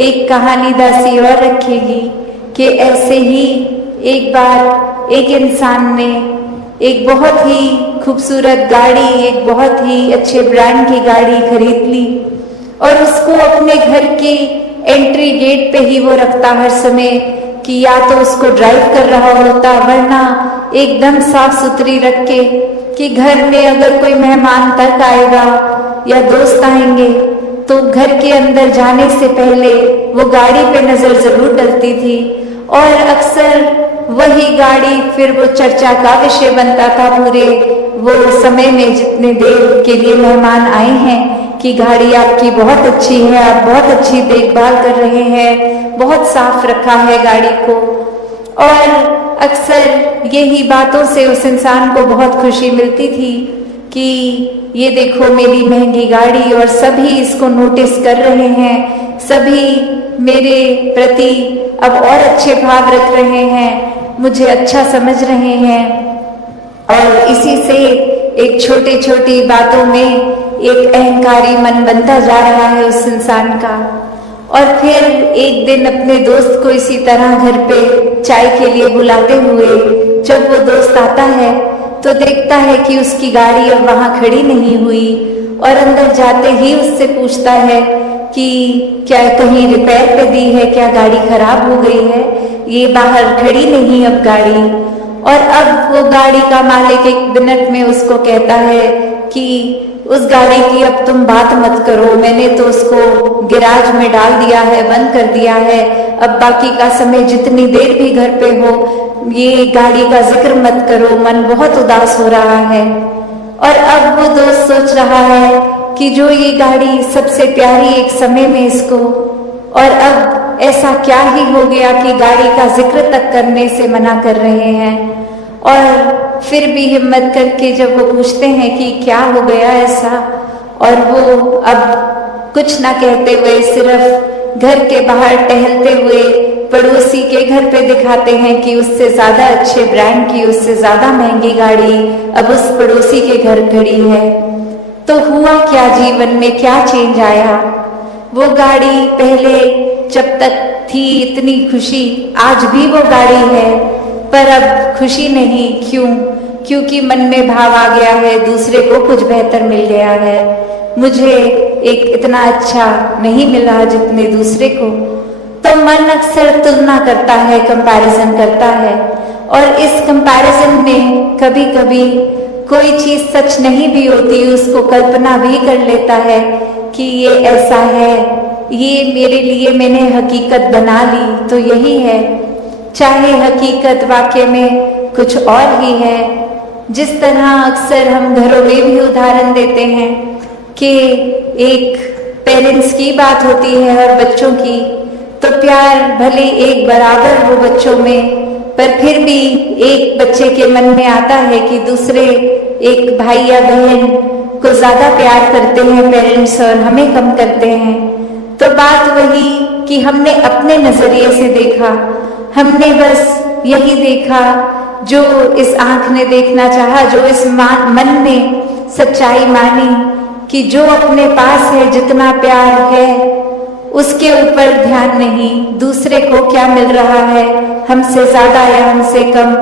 एक कहानी दासी और रखेगी कि ऐसे ही एक बार एक इंसान ने एक बहुत ही खूबसूरत गाड़ी, एक बहुत ही अच्छे ब्रांड की गाड़ी खरीद ली और उसको अपने घर की एंट्री गेट पे ही वो रखता हर समय कि या तो उसको ड्राइव कर रहा होता, वरना एकदम साफ सुथरी रख के कि घर में अगर कोई मेहमान तक आएगा या दोस्त आएंगे तो घर के अंदर जाने से पहले वो गाड़ी पे नजर जरूर डलती थी। और अक्सर वही गाड़ी फिर वो चर्चा का विषय बनता था पूरे वो समय में, जितने देर के लिए मेहमान आए हैं, कि गाड़ी आपकी बहुत अच्छी है, आप बहुत अच्छी देखभाल कर रहे हैं, बहुत साफ रखा है गाड़ी को। और अक्सर यही बातों से उस इंसान को बहुत खुशी मिलती थी कि ये देखो मेरी महंगी गाड़ी, और सभी इसको नोटिस कर रहे हैं, सभी मेरे प्रति अब और अच्छे भाव रख रहे हैं, मुझे अच्छा समझ रहे हैं। और इसी से एक छोटी छोटी बातों में एक अहंकारी मन बनता जा रहा है उस इंसान का। और फिर एक दिन अपने दोस्त को इसी तरह घर पे चाय के लिए बुलाते हुए जब वो दोस्त आता है तो देखता है कि उसकी गाड़ी अब वहां खड़ी नहीं हुई, और अंदर जाते ही उससे पूछता है कि क्या कहीं रिपेयर पे दी है, क्या गाड़ी खराब हो गई है, ये बाहर खड़ी नहीं अब गाड़ी। और अब वो गाड़ी का मालिक एक मिनट में उसको कहता है कि उस गाड़ी की अब तुम बात मत करो, मैंने तो उसको गैराज में डाल दिया है, बंद कर दिया है, अब बाकी का समय जितनी देर भी घर पे हो ये गाड़ी का जिक्र मत करो, मन बहुत उदास हो रहा है। और अब वो दोस्त सोच रहा है कि जो ये गाड़ी सबसे प्यारी एक समय में इसको, और अब ऐसा क्या ही हो गया कि गाड़ी का जिक्र तक करने से मना कर रहे हैं। और फिर भी हिम्मत करके जब वो पूछते हैं कि क्या हो गया ऐसा, और वो अब कुछ ना कहते हुए सिर्फ घर के बाहर टहलते हुए पड़ोसी के घर पे दिखाते हैं कि उससे ज्यादा अच्छे ब्रांड की, उससे ज्यादा महंगी गाड़ी अब उस पड़ोसी के घर खड़ी है। तो हुआ क्या, जीवन में क्या चेंज आया? वो गाड़ी पहले जब तक थी इतनी खुशी, आज भी वो गाड़ी है, पर अब खुशी नहीं। क्यों? क्योंकि मन में भाव आ गया है, दूसरे को कुछ बेहतर मिल गया है, मुझे एक इतना अच्छा नहीं मिला जितने दूसरे को। तो मन अक्सर तुलना करता है, कंपैरिजन करता है, और इस कंपैरिजन में कभी कभी कोई चीज सच नहीं भी होती, उसको कल्पना भी कर लेता है कि ये ऐसा है, ये मेरे लिए मैंने हकीकत बना ली तो यही है, चाहे हकीकत वाकई में कुछ और ही है। जिस तरह अक्सर हम घरों में भी उदाहरण देते हैं कि एक पेरेंट्स की बात होती है और बच्चों की, तो प्यार भले एक बराबर हो बच्चों में, पर फिर भी एक बच्चे के मन में आता है कि दूसरे एक भाई या बहन को ज्यादा प्यार करते हैं पेरेंट्स और हमें कम करते हैं। तो बात वही कि हमने अपने नजरिए से देखा, हमने बस यही देखा जो इस आंख ने देखना चाहा, जो इस मन ने सच्चाई मानी कि जो अपने पास है, जितना प्यार है उसके ऊपर ध्यान नहीं, दूसरे को क्या मिल रहा है, हमसे ज्यादा या हमसे कम,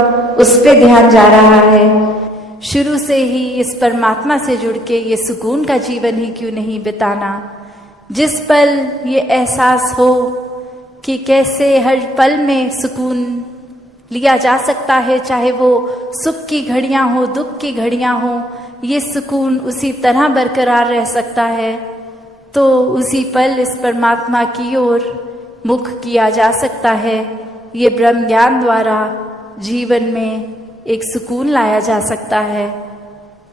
उस पे ध्यान जा रहा है। शुरू से ही इस परमात्मा से जुड़ के ये सुकून का जीवन ही क्यों नहीं बिताना, जिस पल ये एहसास हो कि कैसे हर पल में सुकून लिया जा सकता है, चाहे वो सुख की घड़ियां हो, दुख की घड़ियां हो, ये सुकून उसी तरह बरकरार रह सकता है। तो उसी पल इस परमात्मा की ओर मुख किया जा सकता है। ये ब्रह्म ज्ञान द्वारा जीवन में एक सुकून लाया जा सकता है।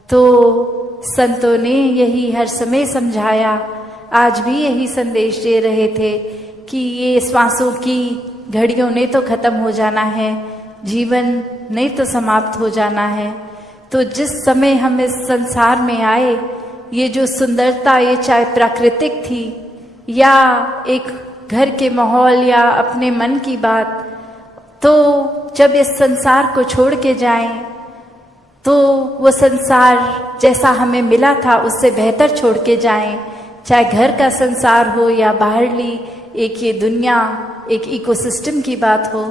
तो संतों ने यही हर समय समझाया, आज भी यही संदेश दे रहे थे कि ये श्वासों की घड़ियों ने तो खत्म हो जाना है, जीवन नहीं तो समाप्त हो जाना है। तो जिस समय हम इस संसार में आए, ये जो सुंदरता, ये चाहे प्राकृतिक थी या एक घर के माहौल या अपने मन की बात, तो जब इस संसार को छोड़ के जाएं तो वो संसार जैसा हमें मिला था उससे बेहतर छोड़ के जाएं, चाहे घर का संसार हो या बाहरली एक ये दुनिया, एक इकोसिस्टम की बात हो,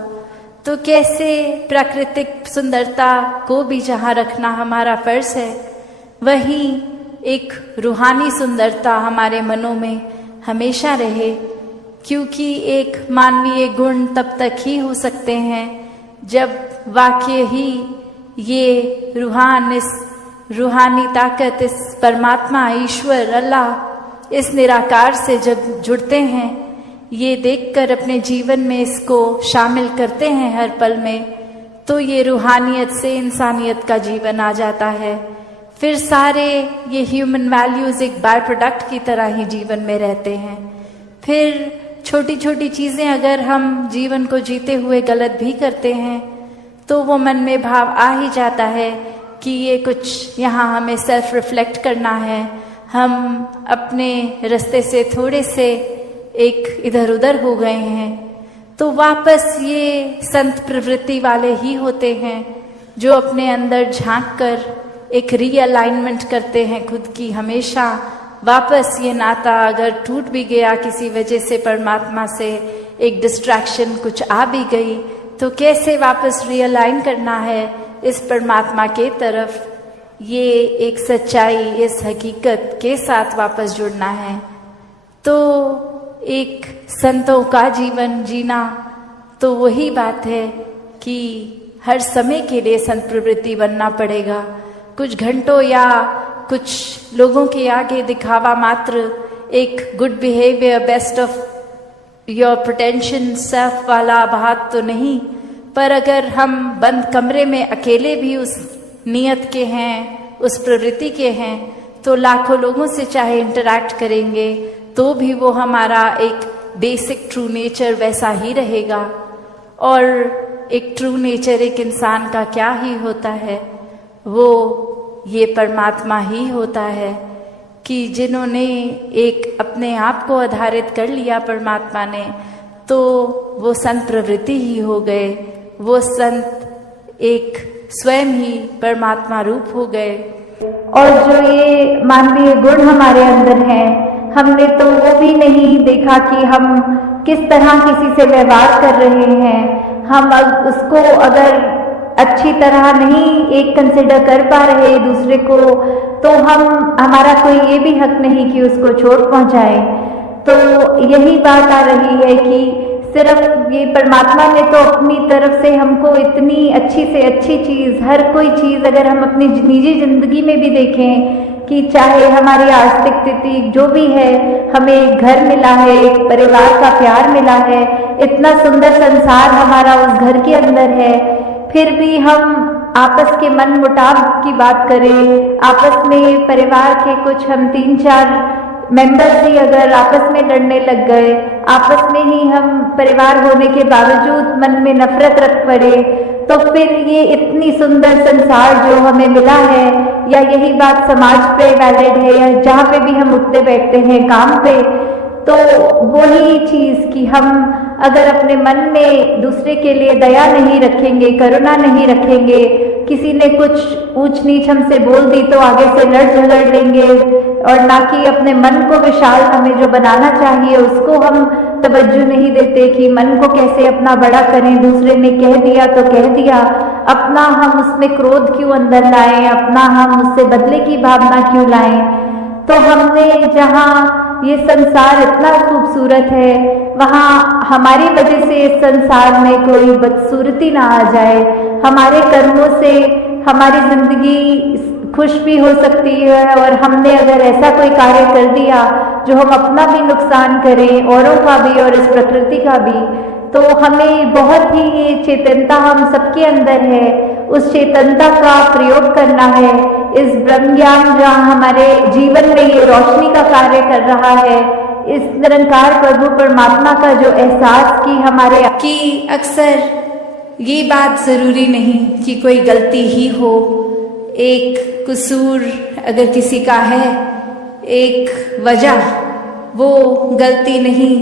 तो कैसे प्राकृतिक सुंदरता को भी जहाँ रखना हमारा फर्ज है, वहीं एक रूहानी सुंदरता हमारे मनों में हमेशा रहे। क्योंकि एक मानवीय गुण तब तक ही हो सकते हैं जब वाकई ही ये रूहानी ताकत, इस परमात्मा, ईश्वर, अल्लाह, इस निराकार से जब जुड़ते हैं, ये देखकर अपने जीवन में इसको शामिल करते हैं हर पल में, तो ये रूहानियत से इंसानियत का जीवन आ जाता है। फिर सारे ये ह्यूमन वैल्यूज़ एक बाय प्रोडक्ट की तरह ही जीवन में रहते हैं। फिर छोटी छोटी चीज़ें अगर हम जीवन को जीते हुए गलत भी करते हैं, तो वो मन में भाव आ ही जाता है कि ये कुछ यहाँ हमें सेल्फ रिफ्लेक्ट करना है, हम अपने रास्ते से थोड़े से एक इधर उधर हो गए हैं। तो वापस ये संत प्रवृत्ति वाले ही होते हैं जो अपने अंदर झांक कर एक रीअलाइनमेंट करते हैं खुद की। हमेशा वापस ये नाता अगर टूट भी गया किसी वजह से परमात्मा से, एक डिस्ट्रैक्शन कुछ आ भी गई, तो कैसे वापस रियलाइन करना है इस परमात्मा के तरफ, ये एक सच्चाई, इस हकीकत के साथ वापस जुड़ना है। तो एक संतों का जीवन जीना तो वही बात है कि हर समय के लिए संत प्रवृत्ति बनना पड़ेगा। कुछ घंटों या कुछ लोगों के आगे दिखावा मात्र, एक good behaviour, best of your pretension self वाला बात तो नहीं, पर अगर हम बंद कमरे में अकेले भी उस नियत के हैं, उस प्रवृत्ति के हैं, तो लाखों लोगों से चाहे इंटरैक्ट करेंगे तो भी वो हमारा एक बेसिक ट्रू नेचर वैसा ही रहेगा। और एक ट्रू नेचर एक इंसान का क्या ही होता है, वो ये परमात्मा ही होता है कि जिन्होंने एक अपने आप को आधारित कर लिया परमात्मा ने, तो वो संत प्रवृत्ति ही हो गए, वो संत एक स्वयं ही परमात्मा रूप हो गए। और जो ये मानवीय गुण हमारे अंदर हैं, हमने तो वो भी नहीं देखा कि हम किस तरह किसी से व्यवहार कर रहे हैं। हम उसको अगर अच्छी तरह नहीं एक कंसिडर कर पा रहे दूसरे को, तो हमारा कोई ये भी हक नहीं कि उसको चोट पहुंचाए। तो यही बात आ रही है कि सिर्फ ये परमात्मा ने तो अपनी तरफ से हमको इतनी अच्छी से अच्छी चीज़, हर कोई चीज़ अगर हम अपनी निजी जिंदगी में भी देखें कि चाहे हमारी आर्थिक स्थिति जो भी है, हमें एक घर मिला है, एक परिवार का प्यार मिला है, इतना सुंदर संसार हमारा उस घर के अंदर है, फिर भी हम आपस के मन मुटाव की बात करें, आपस में परिवार के कुछ हम 3-4 मेंबर्स ही अगर आपस में लड़ने लग गए, आपस में ही हम परिवार होने के बावजूद मन में नफरत रख पड़े, तो फिर ये इतनी सुंदर संसार जो हमें मिला है, या यही बात समाज पे वैलिड है, या जहाँ पे भी हम उठते बैठते हैं काम पे, तो वही चीज़ कि हम अगर अपने मन में दूसरे के लिए दया नहीं रखेंगे, करुणा नहीं रखेंगे, किसी ने कुछ ऊंच नीच हमसे बोल दी तो आगे से लड़ झगड़ लेंगे, और ना कि अपने मन को विशाल हमें जो बनाना चाहिए उसको हम तवज्जो नहीं देते कि मन को कैसे अपना बड़ा करें, दूसरे ने कह दिया तो कह दिया, अपना हम उसमें क्रोध क्यों अंदर लाएं, अपना हम उससे बदले की भावना क्यों लाएं। तो हमने जहाँ ये संसार इतना खूबसूरत है, वहाँ हमारी वजह से इस संसार में कोई बदसूरती ना आ जाए, हमारे कर्मों से हमारी जिंदगी खुश भी हो सकती है, और हमने अगर ऐसा कोई कार्य कर दिया जो हम अपना भी नुकसान करें, औरों का भी और इस प्रकृति का भी, तो हमें बहुत ही ये चेतनता हम सबके अंदर है, उस चेतनता का प्रयोग करना है। इस ब्रह्म ज्ञान जहाँ हमारे जीवन में ये रोशनी का कार्य कर रहा है, इस निरंकार प्रभु परमात्मा का जो एहसास कि हमारे कि अक्सर ये बात ज़रूरी नहीं कि कोई गलती ही हो, एक कसूर अगर किसी का है, एक वजह, वो गलती नहीं,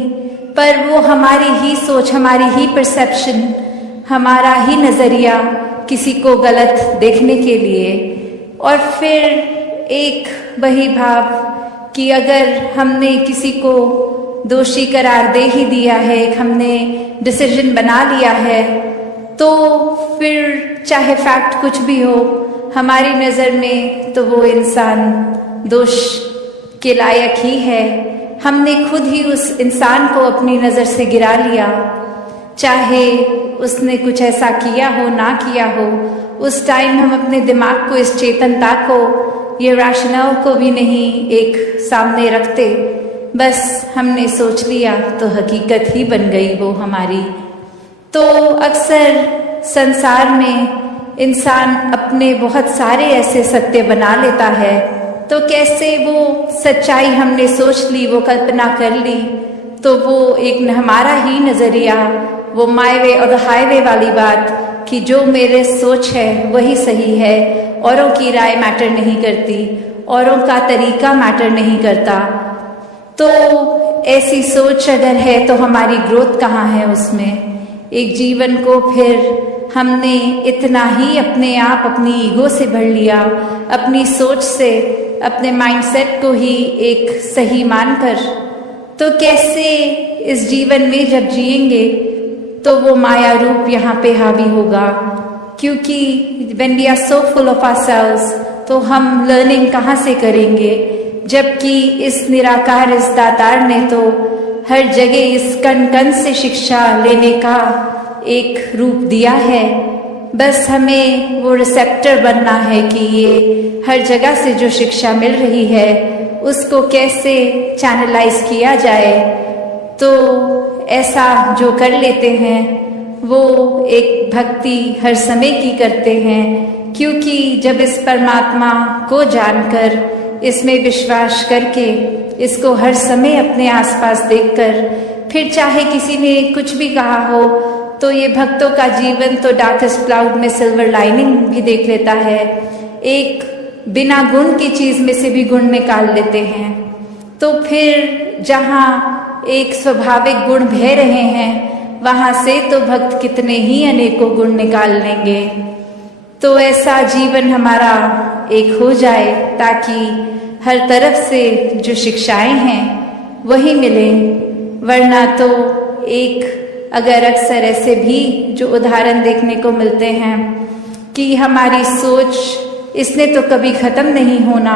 पर वो हमारी ही सोच, हमारी ही परसेप्शन, हमारा ही नज़रिया किसी को गलत देखने के लिए, और फिर एक वही भाव कि अगर हमने किसी को दोषी करार दे ही दिया है, हमने डिसीजन बना लिया है, तो फिर चाहे फैक्ट कुछ भी हो हमारी नज़र में, तो वो इंसान दोष के लायक ही है। हमने खुद ही उस इंसान को अपनी नज़र से गिरा लिया, चाहे उसने कुछ ऐसा किया हो ना किया हो। उस टाइम हम अपने दिमाग को, इस चेतनता को, ये रैशनल को भी नहीं एक सामने रखते, बस हमने सोच लिया तो हकीकत ही बन गई वो हमारी। तो अक्सर संसार में इंसान अपने बहुत सारे ऐसे सत्य बना लेता है, तो कैसे वो सच्चाई हमने सोच ली, वो कल्पना कर ली, तो वो एक हमारा ही नज़रिया, वो माय वे और हाईवे वाली बात कि जो मेरे सोच है वही सही है, औरों की राय मैटर नहीं करती, औरों का तरीका मैटर नहीं करता। तो ऐसी सोच अगर है तो हमारी ग्रोथ कहाँ है उसमें? एक जीवन को फिर हमने इतना ही अपने आप, अपनी ईगो से भर लिया, अपनी सोच से, अपने माइंडसेट को ही एक सही मानकर, तो कैसे इस जीवन में जब जिएंगे तो वो माया रूप यहाँ पे हावी होगा? क्योंकि when we are so full of ourselves, तो हम लर्निंग कहाँ से करेंगे? जबकि इस निराकार, इस दातार ने तो हर जगह इस कण कण से शिक्षा लेने का एक रूप दिया है। बस हमें वो रिसेप्टर बनना है कि ये हर जगह से जो शिक्षा मिल रही है उसको कैसे चैनलाइज किया जाए। तो ऐसा जो कर लेते हैं वो एक भक्ति हर समय की करते हैं, क्योंकि जब इस परमात्मा को जानकर, इसमें विश्वास करके, इसको हर समय अपने आसपास देखकर, फिर चाहे किसी ने कुछ भी कहा हो, तो ये भक्तों का जीवन तो डार्केस्ट क्लाउड में सिल्वर लाइनिंग भी देख लेता है। एक बिना गुण की चीज में से भी गुण निकाल लेते हैं। तो फिर जहाँ एक स्वाभाविक गुण बह रहे हैं, वहां से तो भक्त कितने ही अनेकों गुण निकाल लेंगे। तो ऐसा जीवन हमारा एक हो जाए ताकि हर तरफ से जो शिक्षाएं हैं वही मिले। वरना तो एक अगर अक्सर ऐसे भी जो उदाहरण देखने को मिलते हैं कि हमारी सोच, इसने तो कभी खत्म नहीं होना,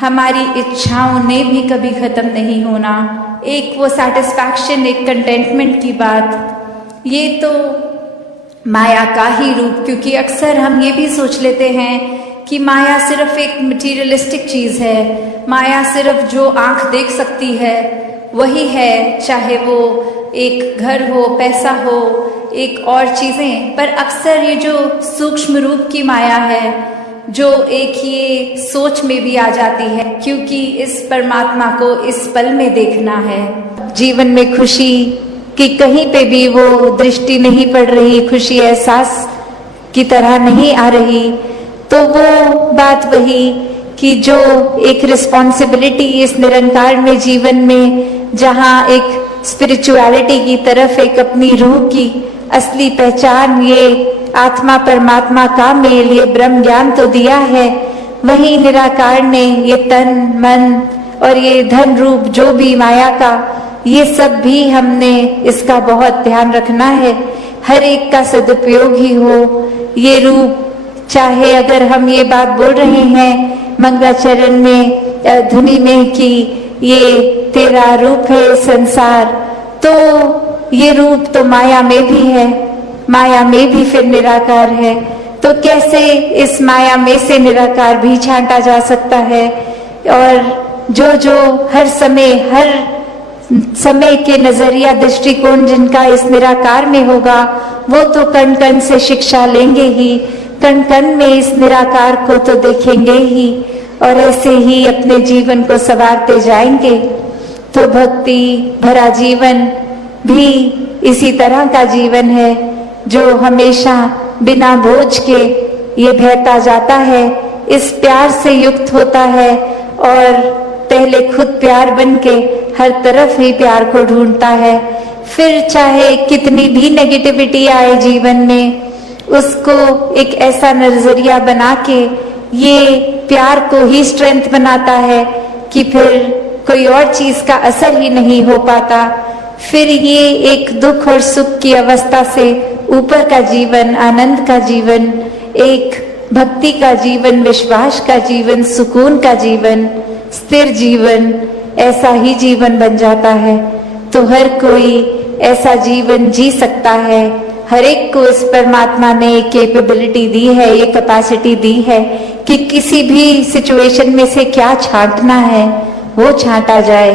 हमारी इच्छाओं ने भी कभी खत्म नहीं होना, एक वो सेटिस्फैक्शन, एक कंटेंटमेंट की बात, ये तो माया का ही रूप। क्योंकि अक्सर हम ये भी सोच लेते हैं कि माया सिर्फ एक मटीरियलिस्टिक चीज़ है, माया सिर्फ जो आंख देख सकती है वही है, चाहे वो एक घर हो, पैसा हो, एक और चीज़ें। पर अक्सर ये जो सूक्ष्म रूप की माया है, जो एक ये सोच में भी आ जाती है, क्योंकि इस परमात्मा को इस पल में देखना है। जीवन में खुशी कि कहीं पे भी वो दृष्टि नहीं पड़ रही, खुशी एहसास की तरह नहीं आ रही, तो वो बात वही कि जो एक रिस्पॉन्सिबिलिटी इस निरंकार में जीवन में, जहाँ एक स्पिरिचुअलिटी की तरफ एक अपनी रूह की असली पहचान, ये आत्मा परमात्मा का मेल, ये ब्रह्म ज्ञान तो दिया है, वही निराकार ने ये तन मन और ये धन रूप जो भी माया का, ये सब भी हमने इसका बहुत ध्यान रखना है, हर एक का सदुपयोग ही हो। ये रूप चाहे अगर हम ये बात बोल रहे हैं मंगलाचरण में, धुनी में कि ये तेरा रूप है संसार, तो ये रूप तो माया में भी है, माया में भी फिर निराकार है। तो कैसे इस माया में से निराकार भी छांटा जा सकता है? और जो जो हर समय के नजरिया, दृष्टिकोण जिनका इस निराकार में होगा, वो तो कण कण से शिक्षा लेंगे ही, कण कण में इस निराकार को तो देखेंगे ही, और ऐसे ही अपने जीवन को संवारते जाएंगे। तो भक्ति भरा जीवन भी इसी तरह का जीवन है, जो हमेशा बिना बोझ के ये बहता जाता है, इस प्यार से युक्त होता है, और पहले खुद प्यार बन के हर तरफ ही प्यार को ढूंढता है। फिर चाहे कितनी भी नेगेटिविटी आए जीवन में, उसको एक ऐसा नजरिया बना के ये प्यार को ही स्ट्रेंथ बनाता है कि फिर कोई और चीज का असर ही नहीं हो पाता, फिर ये एक दुख और सुख की अवस्था से ऊपर का जीवन, आनंद का जीवन, एक भक्ति का जीवन, विश्वास का जीवन, सुकून का जीवन, स्थिर जीवन, ऐसा ही जीवन बन जाता है। तो हर कोई ऐसा जीवन जी सकता है। हर एक को इस परमात्मा ने एक कैपेबिलिटी दी है, ये कैपेसिटी दी है कि किसी भी सिचुएशन में से क्या छांटना है वो छांटा जाए।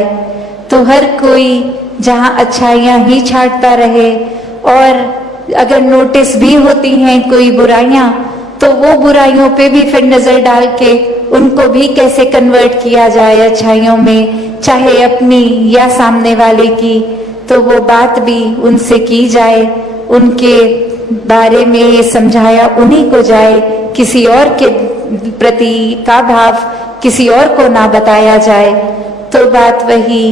तो हर कोई जहाँ अच्छाइयाँ ही छांटता रहे, और अगर नोटिस भी होती हैं कोई बुराइयाँ, तो वो बुराइयों पे भी फिर नजर डाल के उनको भी कैसे कन्वर्ट किया जाए अच्छाइयों में, चाहे अपनी या सामने वाले की, तो वो बात भी उनसे की जाए, उनके बारे में ये समझाया उन्हीं को जाए, किसी और के प्रति का भाव किसी और को ना बताया जाए। तो बात वही,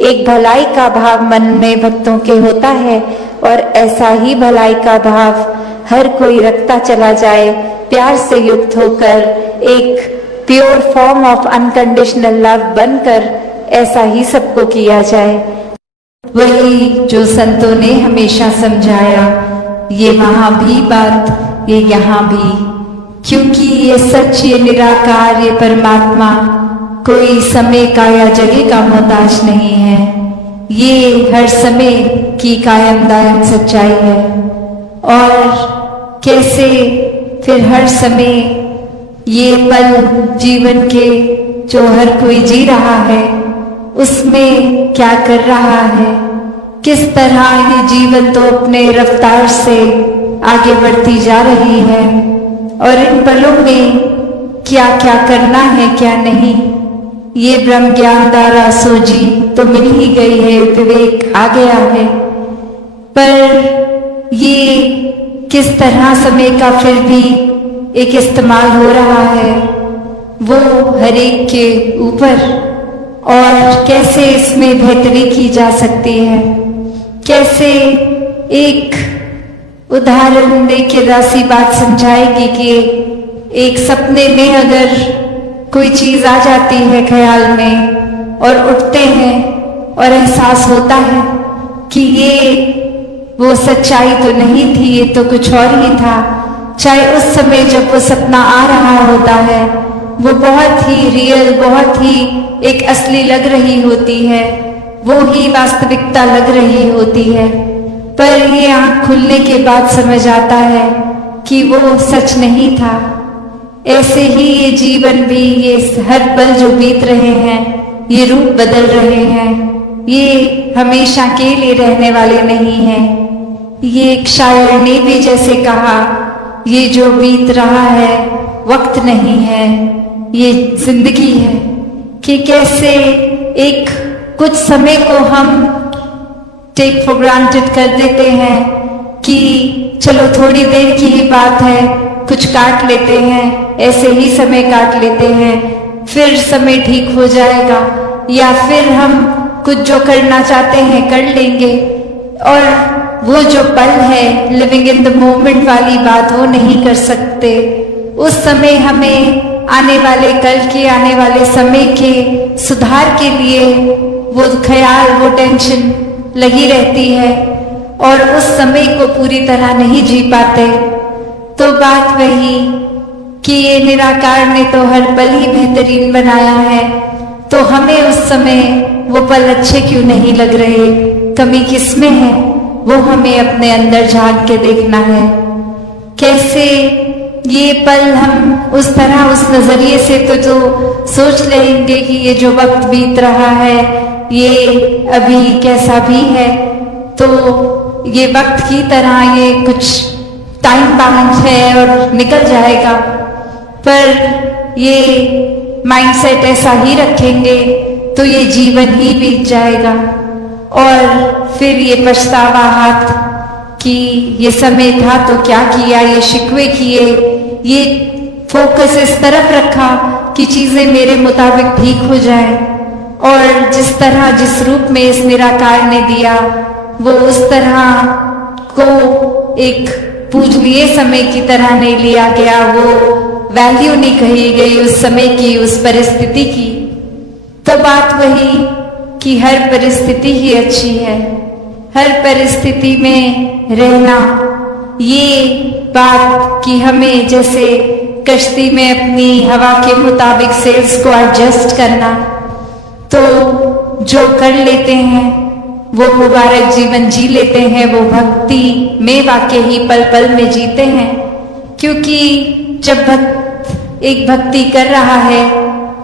एक भलाई का भाव मन में भक्तों के होता है, और ऐसा ही भलाई का भाव हर कोई रखता चला जाए, प्यार से युक्त होकर, एक pure form of unconditional love बनकर ऐसा ही सबको किया जाए। वही जो संतों ने हमेशा समझाया, ये वहां भी बात, ये यहाँ भी, क्योंकि ये सच, ये निराकार, ये परमात्मा कोई समय का या जगह का मोहताज नहीं है। ये हर समय की कायम दायम सच्चाई है। और कैसे फिर हर समय ये पल जीवन के जो हर कोई जी रहा है, उसमें क्या कर रहा है, किस तरह ये जीवन तो अपने रफ्तार से आगे बढ़ती जा रही है, और इन पलों में क्या क्या करना है क्या नहीं, ये ब्रह्म ज्ञान द्वारा सोझी तो मिल ही गई है, विवेक आ गया है। पर ये किस तरह समय का फिर भी एक इस्तेमाल हो रहा है, वो हर एक के ऊपर, और कैसे इसमें बेहतरी की जा सकती है। कैसे एक उदाहरण देके दासी बात समझाएगी कि एक सपने में अगर कोई चीज आ जाती है ख्याल में, और उठते हैं और एहसास होता है कि ये वो सच्चाई तो नहीं थी, ये तो कुछ और ही था। चाहे उस समय जब वो सपना आ रहा होता है वो बहुत ही रियल, बहुत ही एक असली लग रही होती है, वो ही वास्तविकता लग रही होती है, पर ये आंख खुलने के बाद समझ आता है कि वो सच नहीं था। ऐसे ही ये जीवन भी, ये हर पल जो बीत रहे हैं, ये रूप बदल रहे हैं, ये हमेशा के लिए रहने वाले नहीं हैं। ये एक शायर ने भी जैसे कहा, ये जो बीत रहा है वक्त नहीं है, ये जिंदगी है। कि कैसे एक कुछ समय को हम टेक फॉर ग्रांटेड कर देते हैं कि चलो थोड़ी देर की ही बात है, कुछ काट लेते हैं, ऐसे ही समय काट लेते हैं, फिर समय ठीक हो जाएगा, या फिर हम कुछ जो करना चाहते हैं कर लेंगे, और वो जो पल है, लिविंग इन द मोमेंट वाली बात, वो नहीं कर सकते। उस समय हमें आने वाले कल के, आने वाले समय के सुधार के लिए वो ख्याल, वो टेंशन लगी रहती है, और उस समय को पूरी तरह नहीं जी पाते। तो बात वही कि ये निराकार ने तो हर पल ही बेहतरीन बनाया है, तो हमें उस समय वो पल अच्छे क्यों नहीं लग रहे, कमी किसमें है, वो हमें अपने अंदर झांक के देखना है। कैसे ये पल हम उस तरह, उस नजरिए से तो सोच लेंगे कि ये जो वक्त बीत रहा है ये अभी कैसा भी है, तो ये वक्त की तरह ये कुछ टाइम पास है और निकल जाएगा। पर ये माइंडसेट ऐसा ही रखेंगे तो ये जीवन ही बीत जाएगा, और फिर ये पछतावा हाथ कि ये समय था तो क्या किया, ये शिकवे किए, ये फोकस इस तरफ रखा कि चीजें मेरे मुताबिक ठीक हो जाए, और जिस तरह, जिस रूप में इस निराकार ने दिया, वो उस तरह को एक पूजनीय समय की तरह नहीं लिया गया, वो वैल्यू नहीं कही गई उस समय की, उस परिस्थिति की। तो बात वही कि हर परिस्थिति ही अच्छी है, हर परिस्थिति में रहना, ये बात कि हमें जैसे कश्ती में अपनी हवा के मुताबिक सेल्स को एडजस्ट करना, तो जो कर लेते हैं वो मुबारक जीवन जी लेते हैं, वो भक्ति में वाकई ही पल पल में जीते हैं। क्योंकि जब भक्त एक भक्ति कर रहा है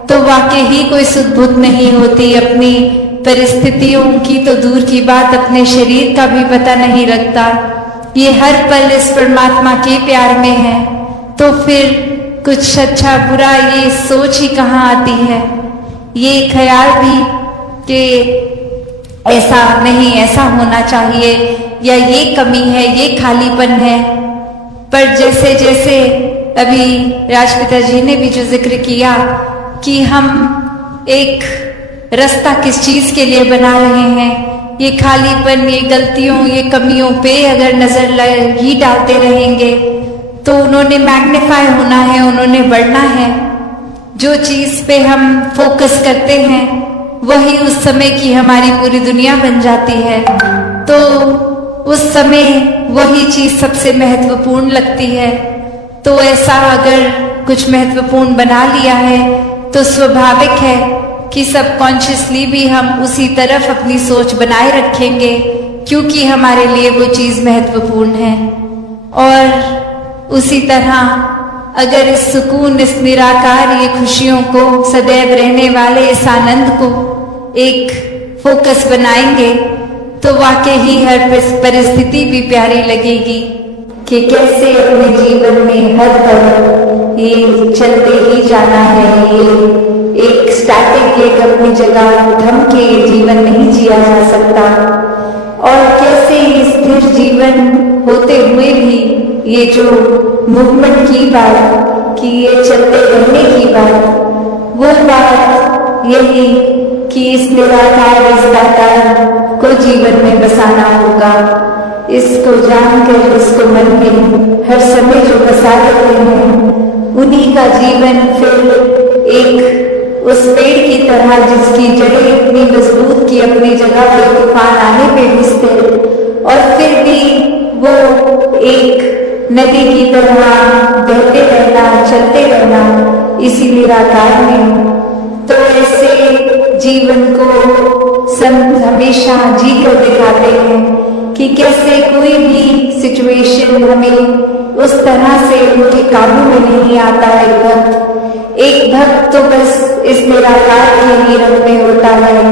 तो वाकई ही कोई सुध-बुध नहीं होती, अपनी परिस्थितियों की तो दूर की बात, अपने शरीर का भी पता नहीं लगता। ये हर पल इस परमात्मा के प्यार में है, तो फिर कुछ अच्छा बुरा ये सोच ही कहाँ आती है, ये ख्याल भी कि ऐसा नहीं, ऐसा होना चाहिए, या ये कमी है, ये खालीपन है। पर जैसे जैसे अभी राजपिता जी ने भी जो जिक्र किया कि हम एक रास्ता किस चीज के लिए बना रहे हैं, ये खालीपन, ये गलतियों, ये कमियों पे अगर नजर ही डालते रहेंगे तो उन्होंने मैग्नीफाई होना है, उन्होंने बढ़ना है। जो चीज पे हम फोकस करते हैं वही उस समय की हमारी पूरी दुनिया बन जाती है, तो उस समय वही चीज सबसे महत्वपूर्ण लगती है। तो ऐसा अगर कुछ महत्वपूर्ण बना लिया है तो स्वाभाविक है कि सबकॉन्शियसली भी हम उसी तरफ अपनी सोच बनाए रखेंगे, क्योंकि हमारे लिए वो चीज महत्वपूर्ण है। और उसी तरह अगर इस सुकून, इस निराकार, ये खुशियों को, सदैव रहने वाले इस आनंद को एक फोकस बनाएंगे तो वाकई ही हर परिस्थिति भी प्यारी लगेगी। कि कैसे अपने जीवन में हर पल ये चलते ही जाना है, ये एक स्टैटिक, एक अपनी जगह थम के जीवन नहीं जिया जा सकता, और कैसे ये स्थिर जीवन होते हुए भी ये जो मूवमेंट की बात, कि ये चलते रहने की बात, वो बात यही कि इस निराकार, इस दातार को जीवन में बसाना होगा। इसको जानकर, इसको मन में हर समय जो बसा लेते हैं, उन्हीं का जीवन फिर एक उस पेड़ की तरह जिसकी जड़ें इतनी मजबूत की अपनी जगह पे तूफान आने पे भी स्थिर, और फिर भी वो एक नदी की तरह बहते रहना, चलते रहना इसी निराकार में। तो ऐसे जीवन को संत हमेशा जी कर दिखाते हैं कि कैसे कोई भी सिचुएशन हमें उस तरह से उनके काबू में नहीं आता है। एक भक्त तो बस इस निराकार के ही रंग में होता है,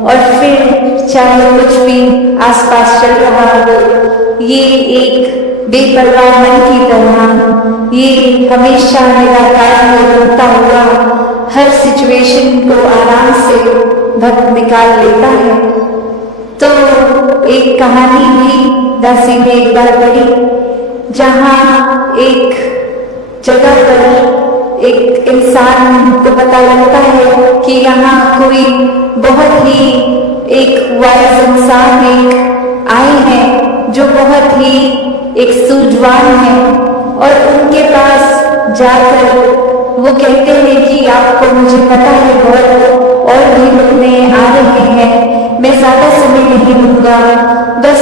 और फिर चाहे कुछ भी आसपास चल रहा हो, ये एक बेपरवाह मन की तरह ये हमेशा निराकार में होता हुआ हर सिचुएशन को आराम से भक्त निकाल लेता है। तो एक कहानी भी दासी ने एक बार पढ़ी, जहाँ एक जगह पर एक इंसान को पता लगता है कि यहाँ कोई बहुत ही एक वाइज इंसान एक आए हैं जो बहुत ही एक सूझवान है, और उनके पास जाकर वो कहते हैं कि आपको, मुझे पता है बहुत और भी मिलने आ रहे हैं, मैं ज्यादा समय नहीं लूंगा, बस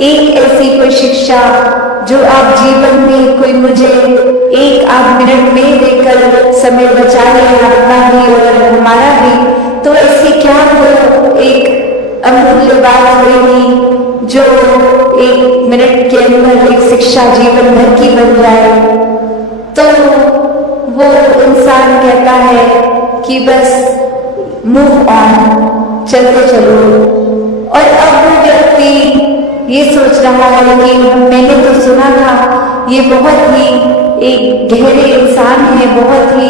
एक ऐसी कोई शिक्षा जो आप जीवन में कोई मुझे एक आध मिनट में देकर समय बचा ले, अपना भी और हमारा भी। तो ऐसी क्या वो एक अमूल्य बात होगी जो एक मिनट के अंदर एक शिक्षा जीवन भर की बन जाए। तो वो इंसान कहता है कि बस मूव ऑन, चलते चलो। और अब वो व्यक्ति ये सोच रहा है कि मैंने तो सुना था ये बहुत ही एक गहरे इंसान है, बहुत ही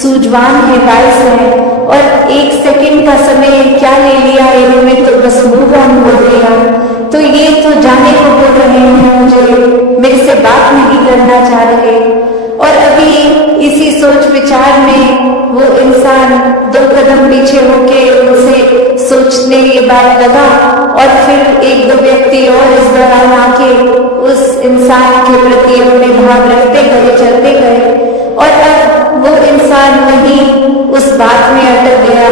सूझवान है, वाइस है, और एक सेकंड का समय क्या ले लिया इन्होंने, तो बस मूव ऑन बोल दिया। तो ये तो जाने को बोल रहे हैं, मुझे मेरे से बात नहीं करना चाह रहे। और अभी इसी सोच विचार में वो इंसान 2 कदम पीछे होके उनसे सोचने की बात लगा, और फिर 1-2 व्यक्ति और इस दौरान आके उस इंसान के प्रति अपने भाव रखते गए, चलते गए। और अब वो इंसान वही उस बात में अटक गया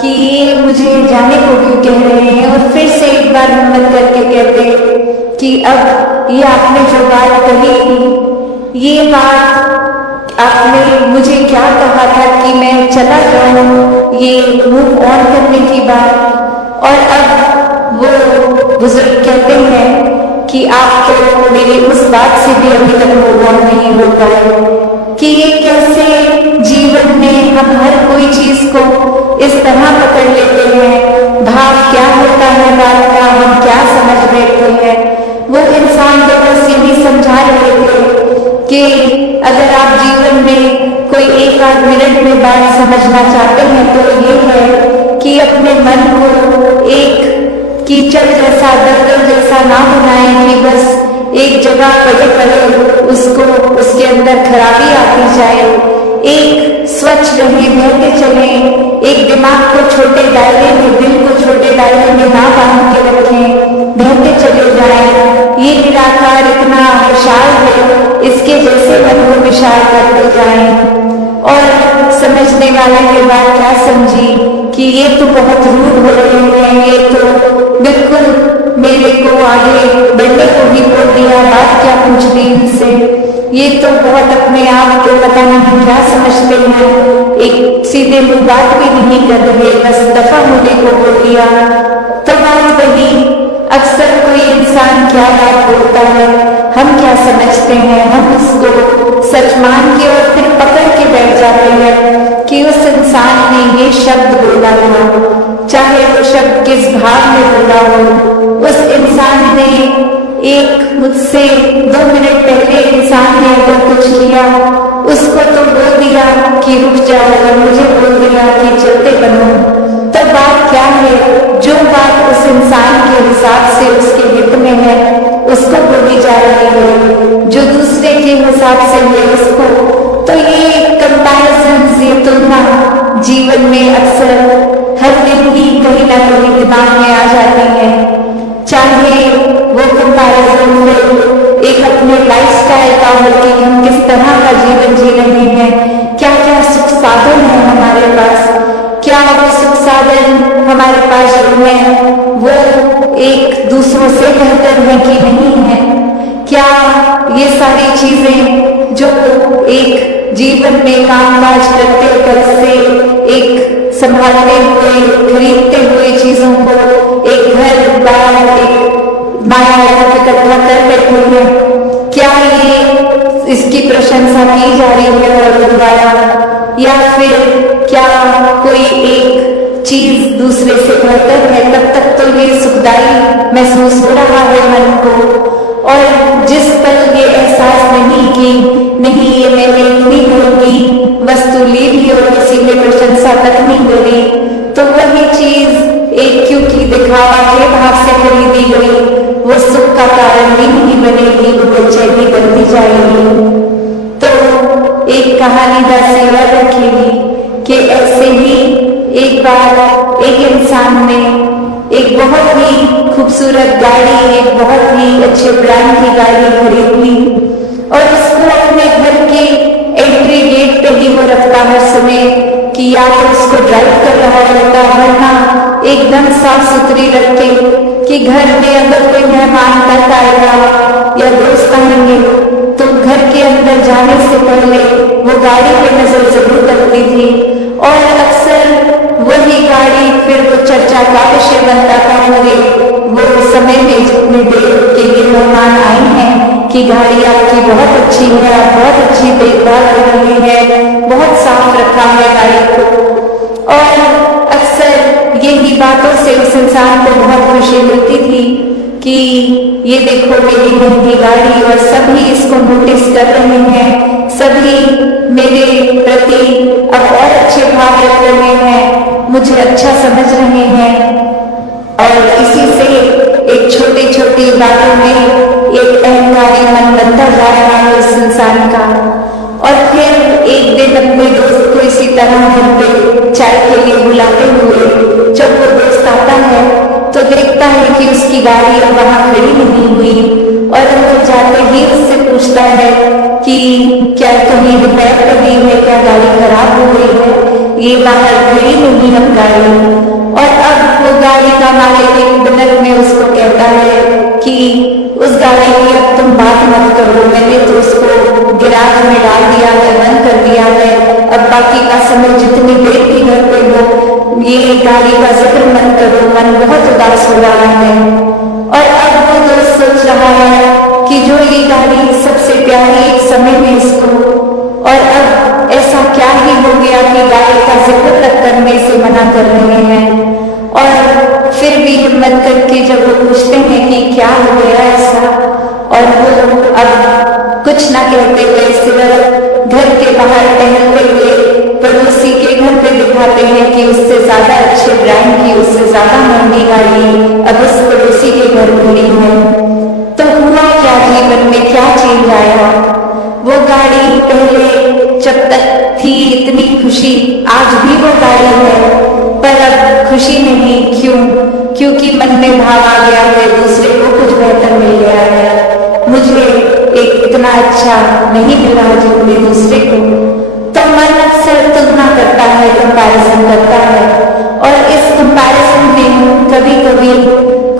कि मुझे जाने को क्यों कह रहे हैं, और फिर से एक बार हिम्मत करके कहते कि अब ये आपने जो बात कही, ये बात आपने मुझे क्या कहा था कि मैं चला जाऊं, ये मूव ऑन करने की बात। और अब वो बुजुर्ग कहते हैं कि आप तो मेरी उस बात से भी अभी तक मूव ऑन नहीं हो पाए कि ये कैसे जीवन में हम हर कोई चीज को इस तरह पकड़ लेते हैं, भाव क्या होता है बात का हम क्या समझ बैठते हैं। वो इंसान तो बस यही समझा रहे थे कि अगर आप जीवन में कोई एक आध मिनट में बात समझना चाहते हैं तो ये है कि अपने मन को एक कीचड़ जैसा, दलदल जैसा ना बनाएं कि बस एक जगह पड़े पड़े उसको उसके अंदर खराबी आती जाए। एक स्वच्छ रहे, बहते चले, एक दिमाग को छोटे दायरे में, दिल को छोटे दायरे में ना बांध के रखें, बहते चले जाएं। ये निराकार इतना विशाल है, इसके जैसे मन को विशाल करते जाएं। और समझने वाले ने बात क्या समझी कि ये तो बहुत रूड हो रहे हैं, ये तो बिल्कुल मेरे को आगे बढ़ने को ही बोल दिया, बात क्या पूछ ली इनसे, ये तो बहुत अपने आप को पता नहीं क्या समझते हैं, एक सीधे मुंह बात भी नहीं कर रहे, बस दफा होने को बोल दिया। तो बात वही, अक्सर कोई इंसान क्या बात बोलता है, हम क्या समझते हैं, हम उसको सच मान के और फिर पकड़ के बैठ जाते हैं कि उस इंसान ने ये शब्द बोला था, चाहे वो शब्द किस भाव में बोला हो। उस इंसान ने एक मुझसे 2 मिनट पहले इंसान ने अगर कुछ किया, उसको तो बोल दिया कि रुक जाओ, और मुझे बोल दिया कि चलते बनो। तो बात क्या है, जो बात उस इंसान के हिसाब से उसके हित में है उसको बोली जा रही है, जो दूसरे के हिसाब से है उसको। तो ये कंपैरिजन, ये तुलना जीवन में अक्सर हर दिन ही कहीं ना कहीं दिमाग में आ जाती है। चाहे वो कंपैरिजन में एक अपने लाइफस्टाइल का हो कि हम किस तरह का जीवन जी रहे हैं, क्या क्या सुख साधन है हमारे पास, क्या वो सुख साधन हमारे पास जो है वो एक दूसरों से बेहतर है कि नहीं है, क्या ये सारी चीजें जो एक जीवन में कामकाज करते करते एक संभालते हुए, खरीदते हुए चीजों को, एक घर बार, एक माया इकट्ठा कर बैठे हैं, क्या ये इसकी प्रशंसा की जा रही है और द्वारा, या फिर क्या कोई एक चीज दूसरे से बेहतर है। तब तक तो ये सुखदायी महसूस हो रहा है मन को, और जिस पल ये एहसास नहीं कि नहीं ये मैंने इतनी महंगी वस्तु ली भी और किसी ने प्रशंसा तक नहीं करी, तो वही चीज एक क्योंकि दिखावा के भाव से खरीदी गई वो सुख का कारण भी नहीं बनेगी, वो बेचैनी बनती जाएगी। तो एक कहानी का सेवा रखेगी कि ऐसे ही एक बार एक इंसान ने एक बहुत ही खूबसूरत गाड़ी, एक बहुत ही अच्छे ब्रांड की गाड़ी खरीद ली और उसको अपने घर के एंट्री गेट पे ही वो रखता हर समय कि या तो उसको ड्राइव कर रहा रहता, वरना एकदम साफ सुथरी रख के कि घर में अगर कोई मेहमान तक आएगा या दोस्त आएंगे तो घर के अंदर जाने से पहले वो गाड़ी पे नजर जरूर रखती थी। और अक्सर वही गाड़ी फिर वो चर्चा का विषय बनता था, वो समय में जितने देर के लिए मेहमान आए हैं कि गाड़ी आपकी बहुत अच्छी है, आप बहुत अच्छी देखभाल कर रही है, बहुत साफ रखा है गाड़ी को। और अक्सर यही बातों से उस इंसान को बहुत खुशी मिलती थी कि ये देखो मेरी महंगी गाड़ी, और सभी इसको नोटिस कर रहे हैं, सभी मेरे प्रति अब और अच्छे भाव रख रहे हैं, मुझे अच्छा समझ रहे हैं। और इसी से एक छोटी छोटी बातों में एक अहंकारी मन बनता जा रहा है उस इंसान का। और फिर एक दिन अपने दोस्त को इसी तरह घर पे चाय के लिए बुलाते हुए जब वो दोस्त आता है तो देखता है कि उसकी गाड़ी अब वहां खड़ी नहीं हुई, और अंदर जाते ही उससे पूछता है कि क्या कहीं रिपेयर कर दी है, क्या गाड़ी खराब हो गई है, ये बाहर खड़ी नहीं अब गाड़ी। और गाड़ी का मालिक एक मिनट में उसको कहता है कि उस गाड़ी की अब तुम बात मत करो, मैंने तो उसको गैराज में डाल दिया है, बंद कर दिया है, अब बाकी का समय जितनी देर भी घर पे हो ये गाड़ी का जिक्र मत करो, मन बहुत उदास हो रहा है। और अब वो दोस्त सोच रहा है कि जो ये गाड़ी सबसे प्यारी एक समय में इसको, और अब ऐसा क्या ही हो गया कि गाड़ी का जिक्र तक करने से मना कर रहे हैं। और फिर भी हिम्मत करके जब वो पूछते हैं कि क्या हो गया ऐसा, और वो अब कुछ ना कहते हुए सिर्फ घर के बाहर टहलते हुए पड़ोसी के घर पे दिखाते हैं कि उससे ज्यादा अच्छे ब्रांड की, उससे ज्यादा महंगी गाड़ी अब उस पड़ोसी के घर खड़ी है। तो हुआ क्या, जीवन में क्या चेंज आया? वो गाड़ी पहले जब तक थी इतनी खुशी, आज भी वो गाड़ी है, पर अब खुशी नहीं। क्यों? क्योंकि मन में भाव आ गया है दूसरे को कुछ बेहतर मिल गया है, मुझे एक इतना अच्छा नहीं मिला जो मेरे दूसरे को। तो मन अक्सर तुलना करता है, कंपैरिजन करता है, और इस कंपैरिजन में कभी कभी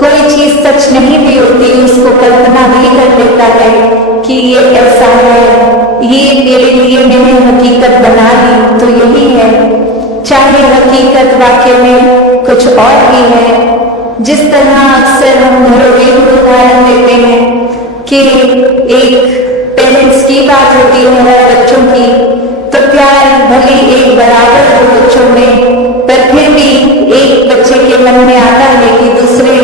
कोई चीज सच नहीं भी होती, उसको कल्पना भी कर लेता है कि ये ऐसा है, ये मेरे लिए मैंने हकीकत बना ली तो यही है, चाहे हकीकत वाकई में कुछ और भी है। जिस तरह अक्सर हम घरेलू उदाहरण देते हैं कि एक पेरेंट्स की बात होती है बच्चों की, तो प्यार भले एक बराबर हो बच्चों में, पर फिर भी एक बच्चे के मन में आता है कि दूसरे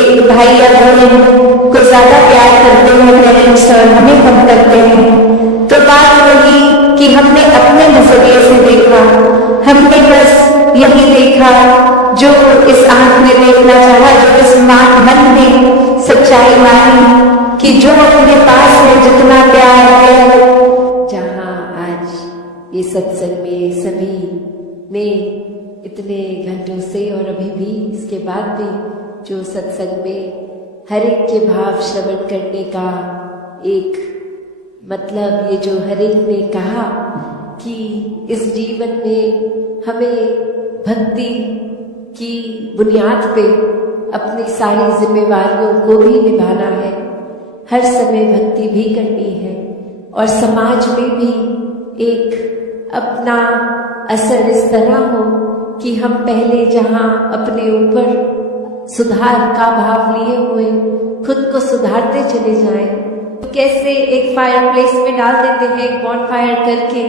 एक भाई या बहन को ज्यादा प्यार करते हैं पेरेंट्स और हमें कम करते हैं। तो बात वही कि हमने अपने नजरिए से देखा, हमने बस यही देखा जो इस आंख ने देखना चाहा, जो इस मन ने सच्चाई मानी कि जो अपने पास है जितना प्यार है। जहाँ आज ये सत्संग में सभी ने इतने घंटों से और अभी भी इसके बाद भी जो सत्संग में हर एक के भाव श्रवण करने का एक मतलब, ये जो हर एक ने कहा कि इस जीवन में हमें भक्ति की बुनियाद पे अपनी सारी जिम्मेवारियों को भी निभाना है, हर समय भक्ति भी करनी है, और समाज में भी एक अपना असर इस तरह हो कि हम पहले जहां अपने ऊपर सुधार का भाव लिए हुए खुद को सुधारते चले जाएं। तो कैसे एक फायर प्लेस में डाल देते हैं एक बॉन फायर करके,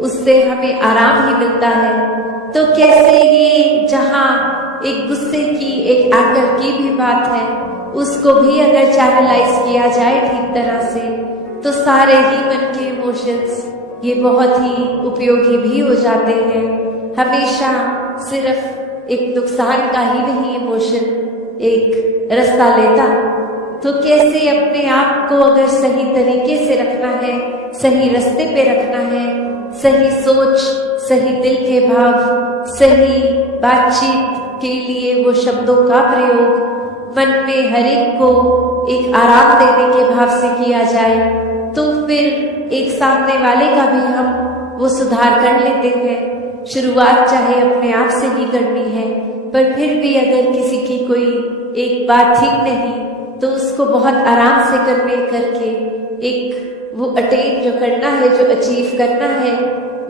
उससे हमें आराम ही मिलता है, तो कैसे ये जहां एक गुस्से की, एक एंगर की भी बात है, उसको भी अगर चैनलाइज किया जाए ठीक तरह से, तो सारे ही मन के इमोशंस ये बहुत ही उपयोगी भी हो जाते हैं। हमेशा सिर्फ एक नुकसान का ही नहीं इमोशन एक रास्ता लेता। तो कैसे अपने आप को अगर सही तरीके से रखना है, सही रास्ते पे रखना है, सही सोच, सही दिल के भाव, सही बातचीत के लिए वो शब्दों का प्रयोग मन में हर एक को एक आराम देने के भाव से किया जाए, तो फिर एक सामने वाले का भी हम वो सुधार कर लेते हैं। शुरुआत चाहे अपने आप से ही करनी है, पर फिर भी अगर किसी की कोई एक बात ठीक नहीं, तो उसको बहुत आराम से करके एक वो अटेन जो करना है, जो अचीव करना है,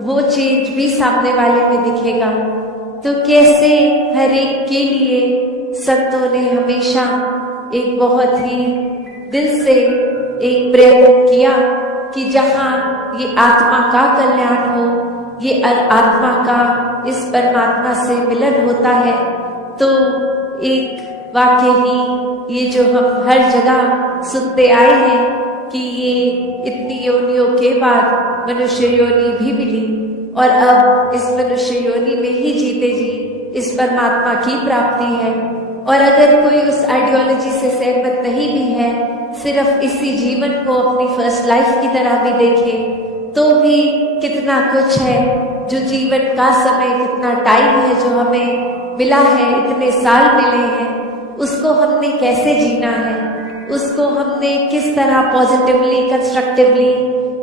वो चेंज भी सामने वाले में दिखेगा। तो कैसे हर एक के लिए संतों ने हमेशा एक बहुत ही दिल से एक प्रयत्न किया कि जहाँ ये आत्मा का कल्याण हो, ये आत्मा का इस परमात्मा से मिलन होता है, तो एक वाकई ये जो हम हर जगह सुनते आए हैं कि ये इतनी योनियों के बाद मनुष्य योनि भी मिली, और अब इस मनुष्य योनि में ही जीते जी इस परमात्मा की प्राप्ति है। और अगर कोई उस आइडियोलॉजी से सहमत नहीं भी है, सिर्फ इसी जीवन को अपनी फर्स्ट लाइफ की तरह भी देखे, तो भी कितना कुछ है जो जीवन का समय, कितना टाइम है जो हमें मिला है, इतने साल मिले हैं, उसको हमने कैसे जीना है, उसको हमने किस तरह पॉजिटिवली, कंस्ट्रक्टिवली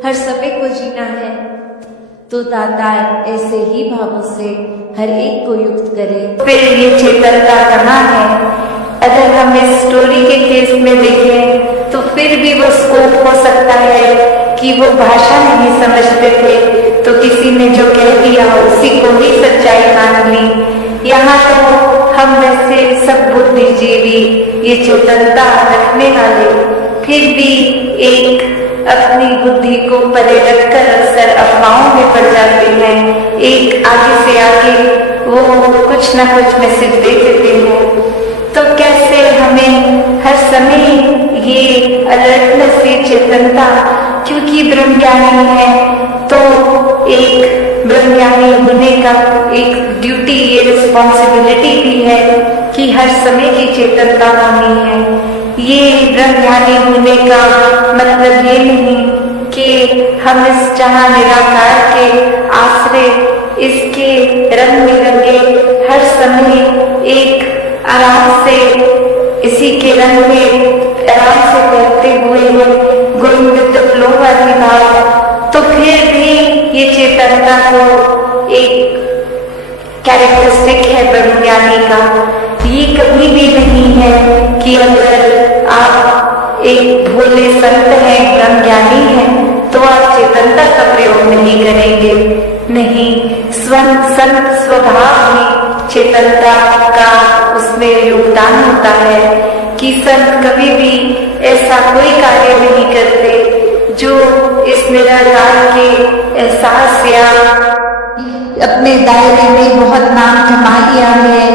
हर समय को जीना है। तो दाता ऐसे ही भावों से हर एक को युक्त करे। फिर ये चेतनता कहाँ है? अगर हम इस स्टोरी के केस में देखें तो फिर भी वो स्कोप हो सकता है कि वो भाषा नहीं समझते थे तो किसी ने जो कह दिया उसी को ही सच्चाई मान ली। यहाँ तो हम वैसे सब बुद्धिजीवी ये चेतनता रखने वाले फिर भी एक अपनी बुद्धि को परे रखकर अक्सर अफवाहों में पड़ जाते हैं। एक आगे से आगे वो कुछ ना कुछ मैसेज दे देते हैं। तो कैसे हमें हर समय ये अलर्टनेस, ये चेतनता, क्योंकि ब्रह्मज्ञानी है तो एक ब्रह्मज्ञानी होने का एक ड्यूटी, ये रिस्पॉन्सिबिलिटी भी है कि हर समय की चेतनता होनी है। ये ब्रह्मज्ञानी होने का मतलब ये नहीं कि हम इस जहां निराकार के आश्रय, इसके रंग में रंगे हर समय एक आराम से इसी के रंग में आराम से बहते हुए गोइंग विद द फ्लो वाली भाव। तो फिर भी ये चेतनता को एक कैरेक्टरिस्टिक है ब्रह्मज्ञानी का। ये कभी भी नहीं है कि अगर आप एक भोले संत हैं, ब्रह्मज्ञानी हैं, तो आप चेतनता का प्रयोग नहीं करेंगे। नहीं, संत स्वभाव में चेतनता का उसमें योगदान होता है कि संत कभी भी ऐसा कोई कार्य नहीं करते जो इस निराकार के एहसास या अपने दायरे में बहुत नाम कमा लिया है,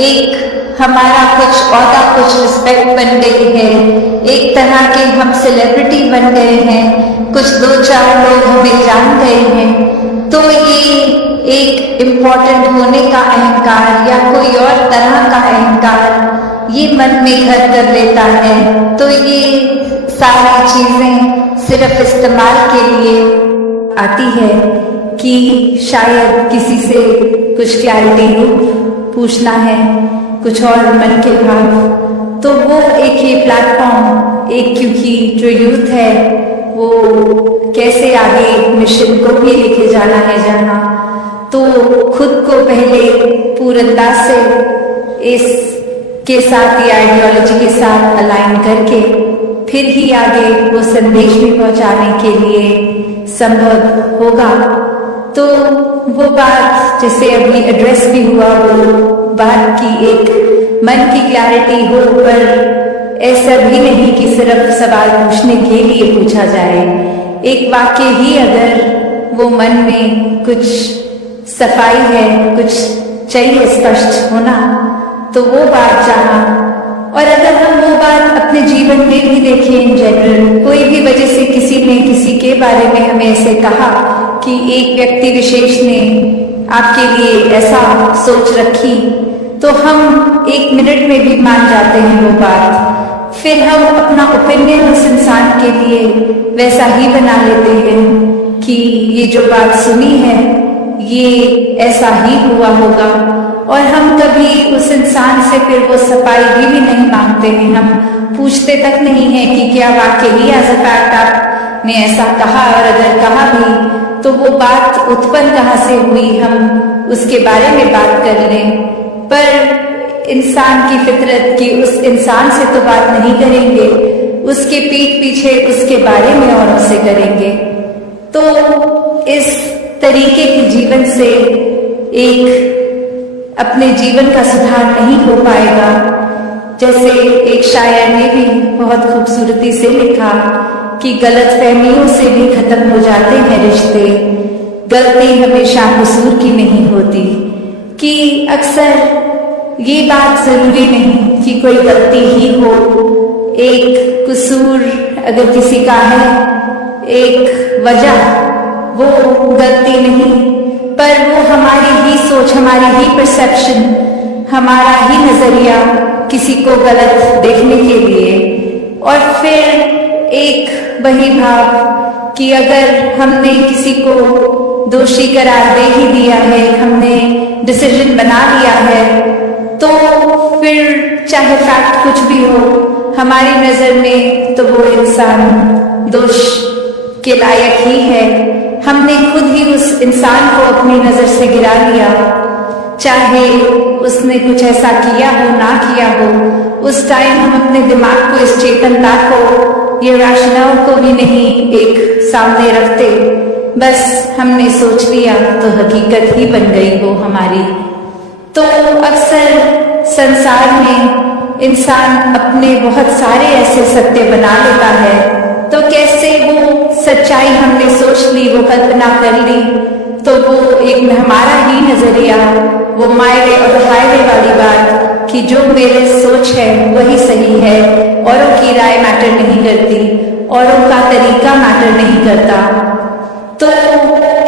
एक हमारा कुछ औहदा, कुछ रिस्पेक्ट बन गई है, एक तरह के हम सेलिब्रिटी बन गए हैं, कुछ 2-4 लोग हमें जान गए हैं, तो ये एक इम्पोर्टेंट होने का अहंकार या कोई और तरह का अहंकार ये मन में घर कर लेता है। तो ये सारी चीजें सिर्फ इस्तेमाल के लिए आती है कि शायद किसी से कुछ क्लैरिटी हो, पूछना है कुछ और मन के भाव, तो वो एक ही प्लेटफॉर्म, एक क्योंकि जो यूथ है वो कैसे आगे मिशन को भी लेके जाना है जहाँ, तो खुद को पहले पूर्णता से इसके साथ या आइडियोलॉजी के साथ अलाइन करके फिर ही आगे वो संदेश भी पहुंचाने के लिए संभव होगा। तो वो बात जैसे अभी एड्रेस भी हुआ, वो बात की एक मन की क्लैरिटी हो, पर ऐसा भी नहीं कि सिर्फ सवाल पूछने के लिए पूछा जाए। एक वाक्य ही अगर वो मन में कुछ सफाई है, कुछ चाहिए स्पष्ट होना, तो वो बात जहाँ, और अगर हम वो बात अपने जीवन में भी देखें इन जनरल, कोई भी वजह से किसी ने किसी के बारे में हमें ऐसे कहा कि एक व्यक्ति विशेष ने आपके लिए ऐसा सोच रखी, तो हम 1 मिनट में भी मान जाते हैं वो बात। फिर हम अपना ओपिनियन उस इंसान के लिए वैसा ही बना लेते हैं कि ये जो बात सुनी है ये ऐसा ही हुआ होगा, और हम कभी उस इंसान से फिर वो सफाई भी नहीं मांगते हैं। हम पूछते तक नहीं है कि क्या वाकई ही एज अ फैक्ट आपने ऐसा कहा, और अगर कहा भी तो वो बात उत्पन्न कहाँ से हुई, हम उसके बारे में बात कर लें। पर इंसान की फितरत की उस इंसान से तो बात नहीं करेंगे, उसके पीठ पीछे उसके बारे में औरों से करेंगे। तो इस तरीके के जीवन से एक अपने जीवन का सुधार नहीं हो पाएगा। जैसे एक शायर ने भी बहुत खूबसूरती से लिखा कि गलत फहमियों से भी खत्म हो जाते हैं रिश्ते, गलती हमेशा कसूर की नहीं होती। कि अक्सर ये बात जरूरी नहीं कि कोई गलती ही हो, एक कसूर अगर किसी का है, एक वजह, वो गलती नहीं, पर वो हमारी ही सोच, हमारी ही परसेप्शन, हमारा ही नजरिया किसी को गलत देखने के लिए। और फिर एक वही भाव कि अगर हमने किसी को दोषी करार दे ही दिया है, हमने डिसीजन बना लिया है, तो फिर चाहे फैक्ट कुछ भी हो हमारी नजर में, तो वो इंसान दोष के लायक ही है। हमने खुद ही उस इंसान को अपनी नजर से गिरा लिया, चाहे उसने कुछ ऐसा किया हो ना किया हो। उस टाइम हम अपने दिमाग को, इस चेतनता को, ये राशनाओं को भी नहीं एक सामने रखते, बस हमने सोच लिया तो हकीकत ही बन गई वो हमारी। तो अक्सर संसार में इंसान अपने बहुत सारे ऐसे सत्य बना लेता है, तो कैसे वो सच्चाई हमने सोच ली, वो कल्पना कर ली, तो वो एक हमारा ही नजरिया, वो माय वे और हाईवे वाली बात कि जो मेरे सोच है वही सही है, औरों की राय मैटर नहीं करती, औरों का तरीका मैटर नहीं करता। तो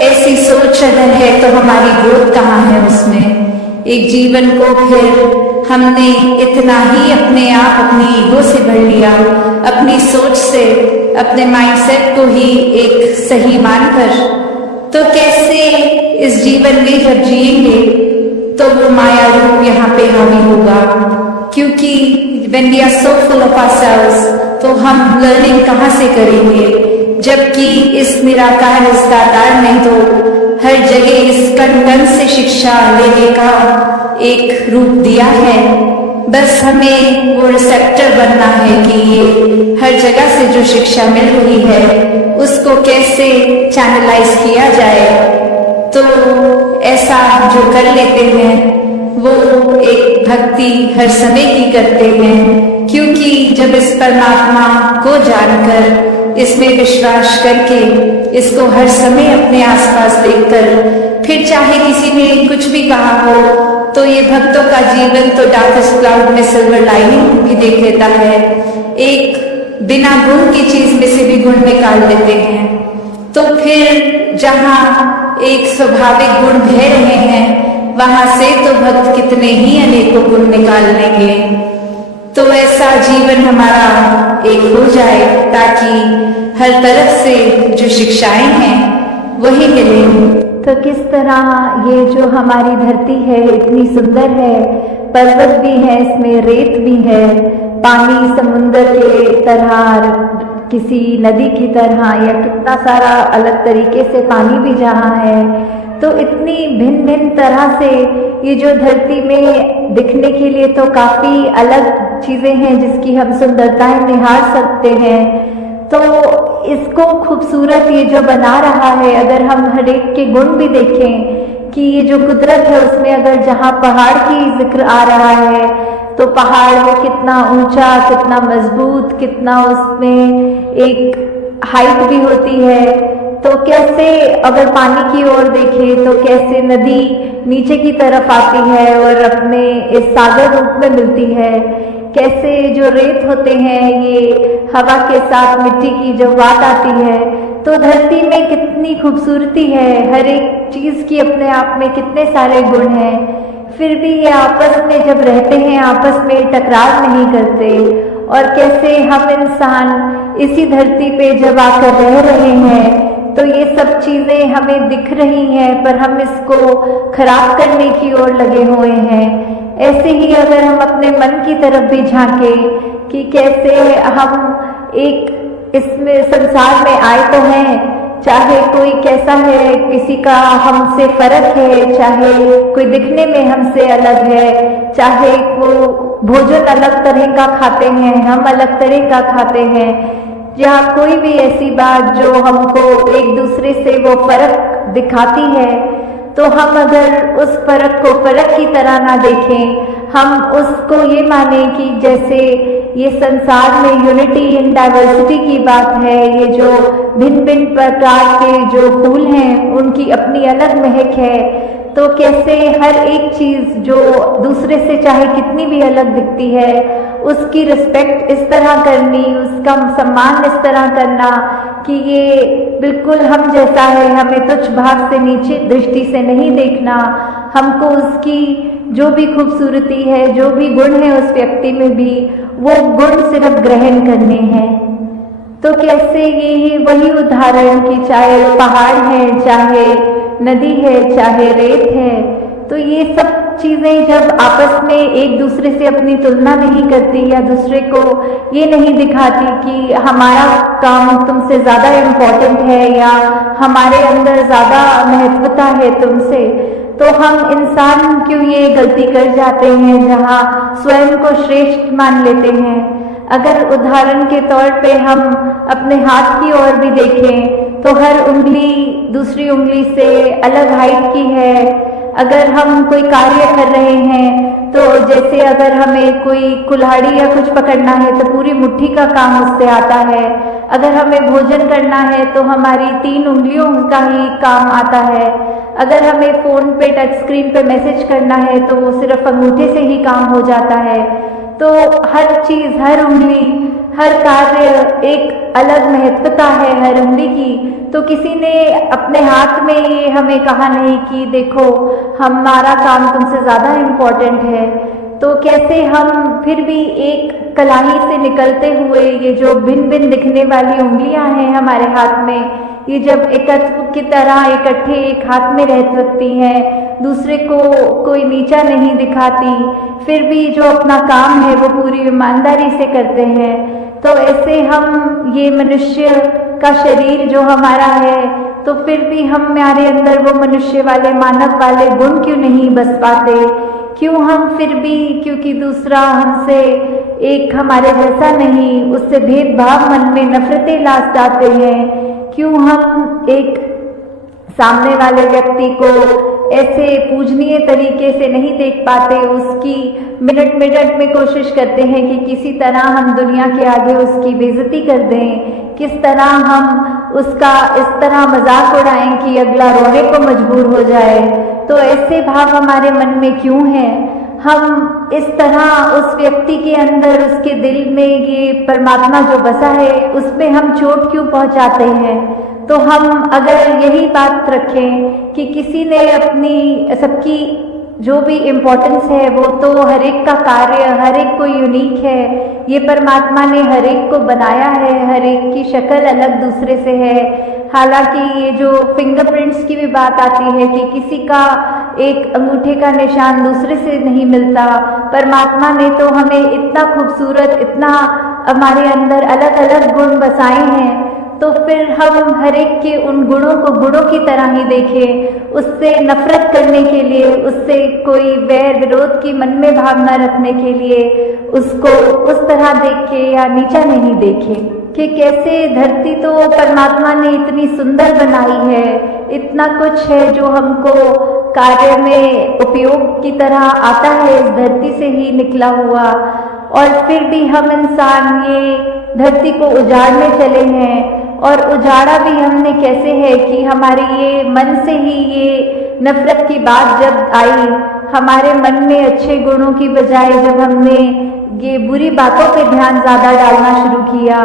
ऐसी सोच अगर है तो हमारी ग्रोथ कहाँ है उसमें? एक जीवन को फिर हमने इतना ही अपने आप, अपनी ईगो से भर लिया, अपनी सोच से, अपने माइंडसेट को ही एक सही मानकर, तो कैसे इस जीवन में जब जिएंगे तो वो माया रूप यहाँ पे हावी होगा? क्योंकि when we are so full of ourselves, तो हम लर्निंग कहाँ से करेंगे? जबकि इस निराकार, इस दातार ने तो हर जगह इस कण से शिक्षा लेने का एक रूप दिया है। बस हमें वो रिसेप्टर बनना है कि ये हर जगह से जो शिक्षा मिल रही है उसको कैसे चैनलाइज किया जाए। तो ऐसा जो कर लेते हैं वो एक भक्ति हर समय की करते हैं, क्योंकि जब इस परमात्मा को जानकर, इसमें विश्वास करके, इसको हर समय अपने आसपास देखकर, फिर चाहे किसी ने कुछ भी कहा हो, तो ये भक्तों का जीवन तो डार्केस्ट क्लाउड में सिल्वर लाइनिंग भी देख लेता है। एक बिना गुण की चीज में से भी गुण निकाल लेते हैं। तो फिर जहाँ एक स्वाभाविक गुण बह रहे हैं, वहां से तो भक्त कितने ही अनेकों गुण निकाल लेंगे। तो ऐसा जीवन हमारा एक हो जाए ताकि हर तरफ से जो शिक्षाएं हैं वही मिले। तो किस तरह ये जो हमारी धरती है इतनी सुंदर है, पर्वत भी है, इसमें रेत भी है, पानी समुंदर के तरह, किसी नदी की तरह, या कितना सारा अलग तरीके से पानी भी जहाँ है, तो इतनी भिन्न भिन्न तरह से ये जो धरती में दिखने के लिए तो काफ़ी अलग चीज़ें हैं जिसकी हम सुंदरताएं निहार सकते हैं। तो इसको खूबसूरत ये जो बना रहा है, अगर हम हर एक के गुण भी देखें कि ये जो कुदरत है उसमें अगर जहाँ पहाड़ की जिक्र आ रहा है तो पहाड़ वो कितना ऊंचा, कितना मजबूत, कितना उसमें एक हाइट भी होती है। तो कैसे अगर पानी की ओर देखें तो कैसे नदी नीचे की तरफ आती है और अपने इस सागर रूप में मिलती है, कैसे जो रेत होते हैं ये हवा के साथ मिट्टी की जो बात आती है। तो धरती में कितनी खूबसूरती है, हर एक चीज़ की अपने आप में कितने सारे गुण हैं, फिर भी ये आपस में जब रहते हैं आपस में टकराव नहीं करते। और कैसे हम इंसान इसी धरती पे जब आकर रह रहे हैं तो ये सब चीज़ें हमें दिख रही हैं पर हम इसको खराब करने की ओर लगे हुए हैं। ऐसे ही अगर हम अपने मन की तरफ भी झांकें कि कैसे हम एक इसमें संसार में आए तो हैं, चाहे कोई कैसा है, किसी का हमसे फर्क है, चाहे कोई दिखने में हमसे अलग है, चाहे वो भोजन अलग तरह का खाते हैं, हम अलग तरह का खाते हैं, या कोई भी ऐसी बात जो हमको एक दूसरे से वो फर्क दिखाती है, तो हम अगर उस फर्क को फर्क की तरह ना देखें, हम उसको ये माने कि जैसे ये संसार में यूनिटी इन डाइवर्सिटी की बात है, ये जो भिन्न भिन्न प्रकार के जो फूल हैं उनकी अपनी अलग महक है, तो कैसे हर एक चीज़ जो दूसरे से चाहे कितनी भी अलग दिखती है उसकी रिस्पेक्ट इस तरह करनी, उसका सम्मान इस तरह करना कि ये बिल्कुल हम जैसा है, हमें तुच्छ भाव से नीचे दृष्टि से नहीं देखना, हमको उसकी जो भी खूबसूरती है, जो भी गुण है उस व्यक्ति में भी वो गुण सिर्फ ग्रहण करने हैं। तो कैसे ये वही उदाहरण कि चाहे पहाड़ है, चाहे नदी है, चाहे रेत है, तो ये सब चीजें जब आपस में एक दूसरे से अपनी तुलना नहीं करती या दूसरे को ये नहीं दिखाती कि हमारा काम तुमसे ज्यादा इम्पोर्टेंट है या हमारे अंदर ज्यादा महत्वता है तुमसे, तो हम इंसान क्यों ये गलती कर जाते हैं जहाँ स्वयं को श्रेष्ठ मान लेते हैं। अगर उदाहरण के तौर पे हम अपने हाथ की ओर भी देखें तो हर उंगली दूसरी उंगली से अलग हाइट की है। अगर हम कोई कार्य कर रहे हैं तो जैसे अगर हमें कोई कुल्हाड़ी या कुछ पकड़ना है तो पूरी मुट्ठी का काम उससे आता है। अगर हमें भोजन करना है तो हमारी 3 उंगलियों का ही काम आता है। अगर हमें फोन पे टच स्क्रीन पे मैसेज करना है तो वो सिर्फ अंगूठे से ही काम हो जाता है। तो हर चीज, हर उंगली, हर कार्य एक अलग महत्वता है हर उंगली की। तो किसी ने अपने हाथ में ये हमें कहा नहीं कि देखो हमारा काम तुमसे ज्यादा इम्पोर्टेंट है। तो कैसे हम फिर भी एक कलाई से निकलते हुए ये जो भिन्न भिन्न दिखने वाली उंगलियां हैं हमारे हाथ में, ये जब एकत्व की तरह इकट्ठे एक हाथ में रह सकती हैं, दूसरे को कोई नीचा नहीं दिखाती, फिर भी जो अपना काम है वो पूरी ईमानदारी से करते हैं, तो ऐसे हम ये मनुष्य का शरीर जो हमारा है, तो फिर भी हमारे अंदर वो मनुष्य वाले, मानव वाले गुण क्यों नहीं बस पाते? क्यों हम फिर भी, क्योंकि दूसरा हमसे एक हमारे जैसा नहीं, उससे भेदभाव मन में नफरतें ला जाते हैं? क्यों हम एक सामने वाले व्यक्ति को ऐसे पूजनीय तरीके से नहीं देख पाते? उसकी मिनट मिनट में कोशिश करते हैं कि किसी तरह हम दुनिया के आगे उसकी बेइज्जती कर दें, किस तरह हम उसका इस तरह मजाक उड़ाएं कि अगला रोने को मजबूर हो जाए। तो ऐसे भाव हमारे मन में क्यों हैं? हम इस तरह उस व्यक्ति के अंदर, उसके दिल में ये परमात्मा जो बसा है उसमें हम चोट क्यों पहुंचाते हैं? तो हम अगर यही बात रखें कि किसी ने अपनी, सबकी जो भी इम्पोर्टेंस है वो तो हर एक का कार्य, हर एक को यूनिक है, ये परमात्मा ने हर एक को बनाया है, हर एक की शक्ल अलग दूसरे से है। हालांकि ये जो फिंगरप्रिंट्स की भी बात आती है कि किसी का एक अंगूठे का निशान दूसरे से नहीं मिलता, परमात्मा ने तो हमें इतना खूबसूरत, इतना हमारे अंदर अलग अलग गुण बसाए हैं, तो फिर हम हर एक के उन गुणों को गुणों की तरह ही देखें, उससे नफरत करने के लिए, उससे कोई वैर विरोध की मन में भावना रखने के लिए उसको उस तरह देखे या नीचा नहीं देखे। कि कैसे धरती तो परमात्मा ने इतनी सुंदर बनाई है, इतना कुछ है जो हमको कार्य में उपयोग की तरह आता है, इस धरती से ही निकला हुआ, और फिर भी हम इंसान ये धरती को उजाड़ने चले हैं। और उजाड़ा भी हमने कैसे है कि हमारे ये मन से ही ये नफरत की बात जब आई, हमारे मन में अच्छे गुणों की बजाय जब हमने ये बुरी बातों पे ध्यान ज्यादा डालना शुरू किया,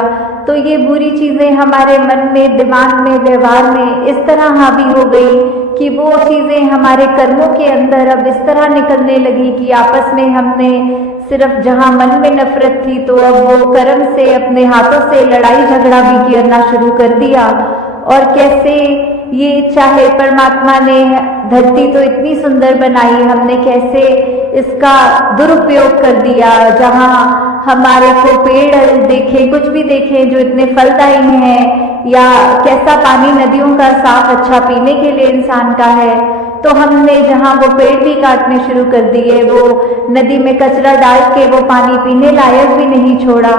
तो ये बुरी चीजें हमारे मन में, दिमाग में, व्यवहार में इस तरह हावी हो गई कि वो चीजें हमारे कर्मों के अंदर अब इस तरह निकलने लगी कि आपस में हमने सिर्फ जहां मन में नफरत थी तो अब वो कर्म से, अपने हाथों से लड़ाई झगड़ा भी करना शुरू कर दिया। और कैसे ये, चाहे परमात्मा ने धरती तो इतनी सुंदर बनाई, हमने कैसे इसका दुरुपयोग कर दिया, जहां हमारे को पेड़ देखे, कुछ भी देखे जो इतने फलदायी हैं, या कैसा पानी नदियों का साफ अच्छा पीने के लिए इंसान का है, तो हमने जहां वो पेड़ भी काटने शुरू कर दिए, वो नदी में कचरा डाल के वो पानी पीने लायक भी नहीं छोड़ा।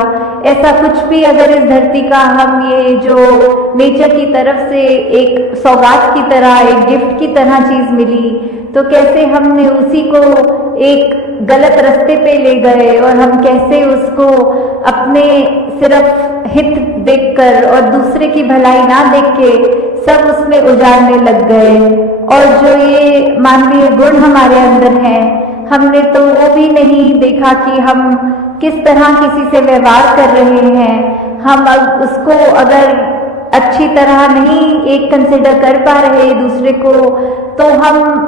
ऐसा कुछ भी अगर इस धरती का हम ये जो नेचर की तरफ से एक सौगात की तरह, एक गिफ्ट की तरह चीज मिली, तो कैसे हमने उसी को एक गलत रास्ते पे ले गए और हम कैसे उसको अपने सिर्फ हित देखकर और दूसरे की भलाई ना देख के सब उसमें उजाड़ने लग गए। और जो ये मानवीय गुण हमारे अंदर हैं, हमने तो वो भी नहीं देखा कि हम किस तरह किसी से व्यवहार कर रहे हैं। हम अब उसको अगर अच्छी तरह नहीं एक कंसिडर कर पा रहे दूसरे को, तो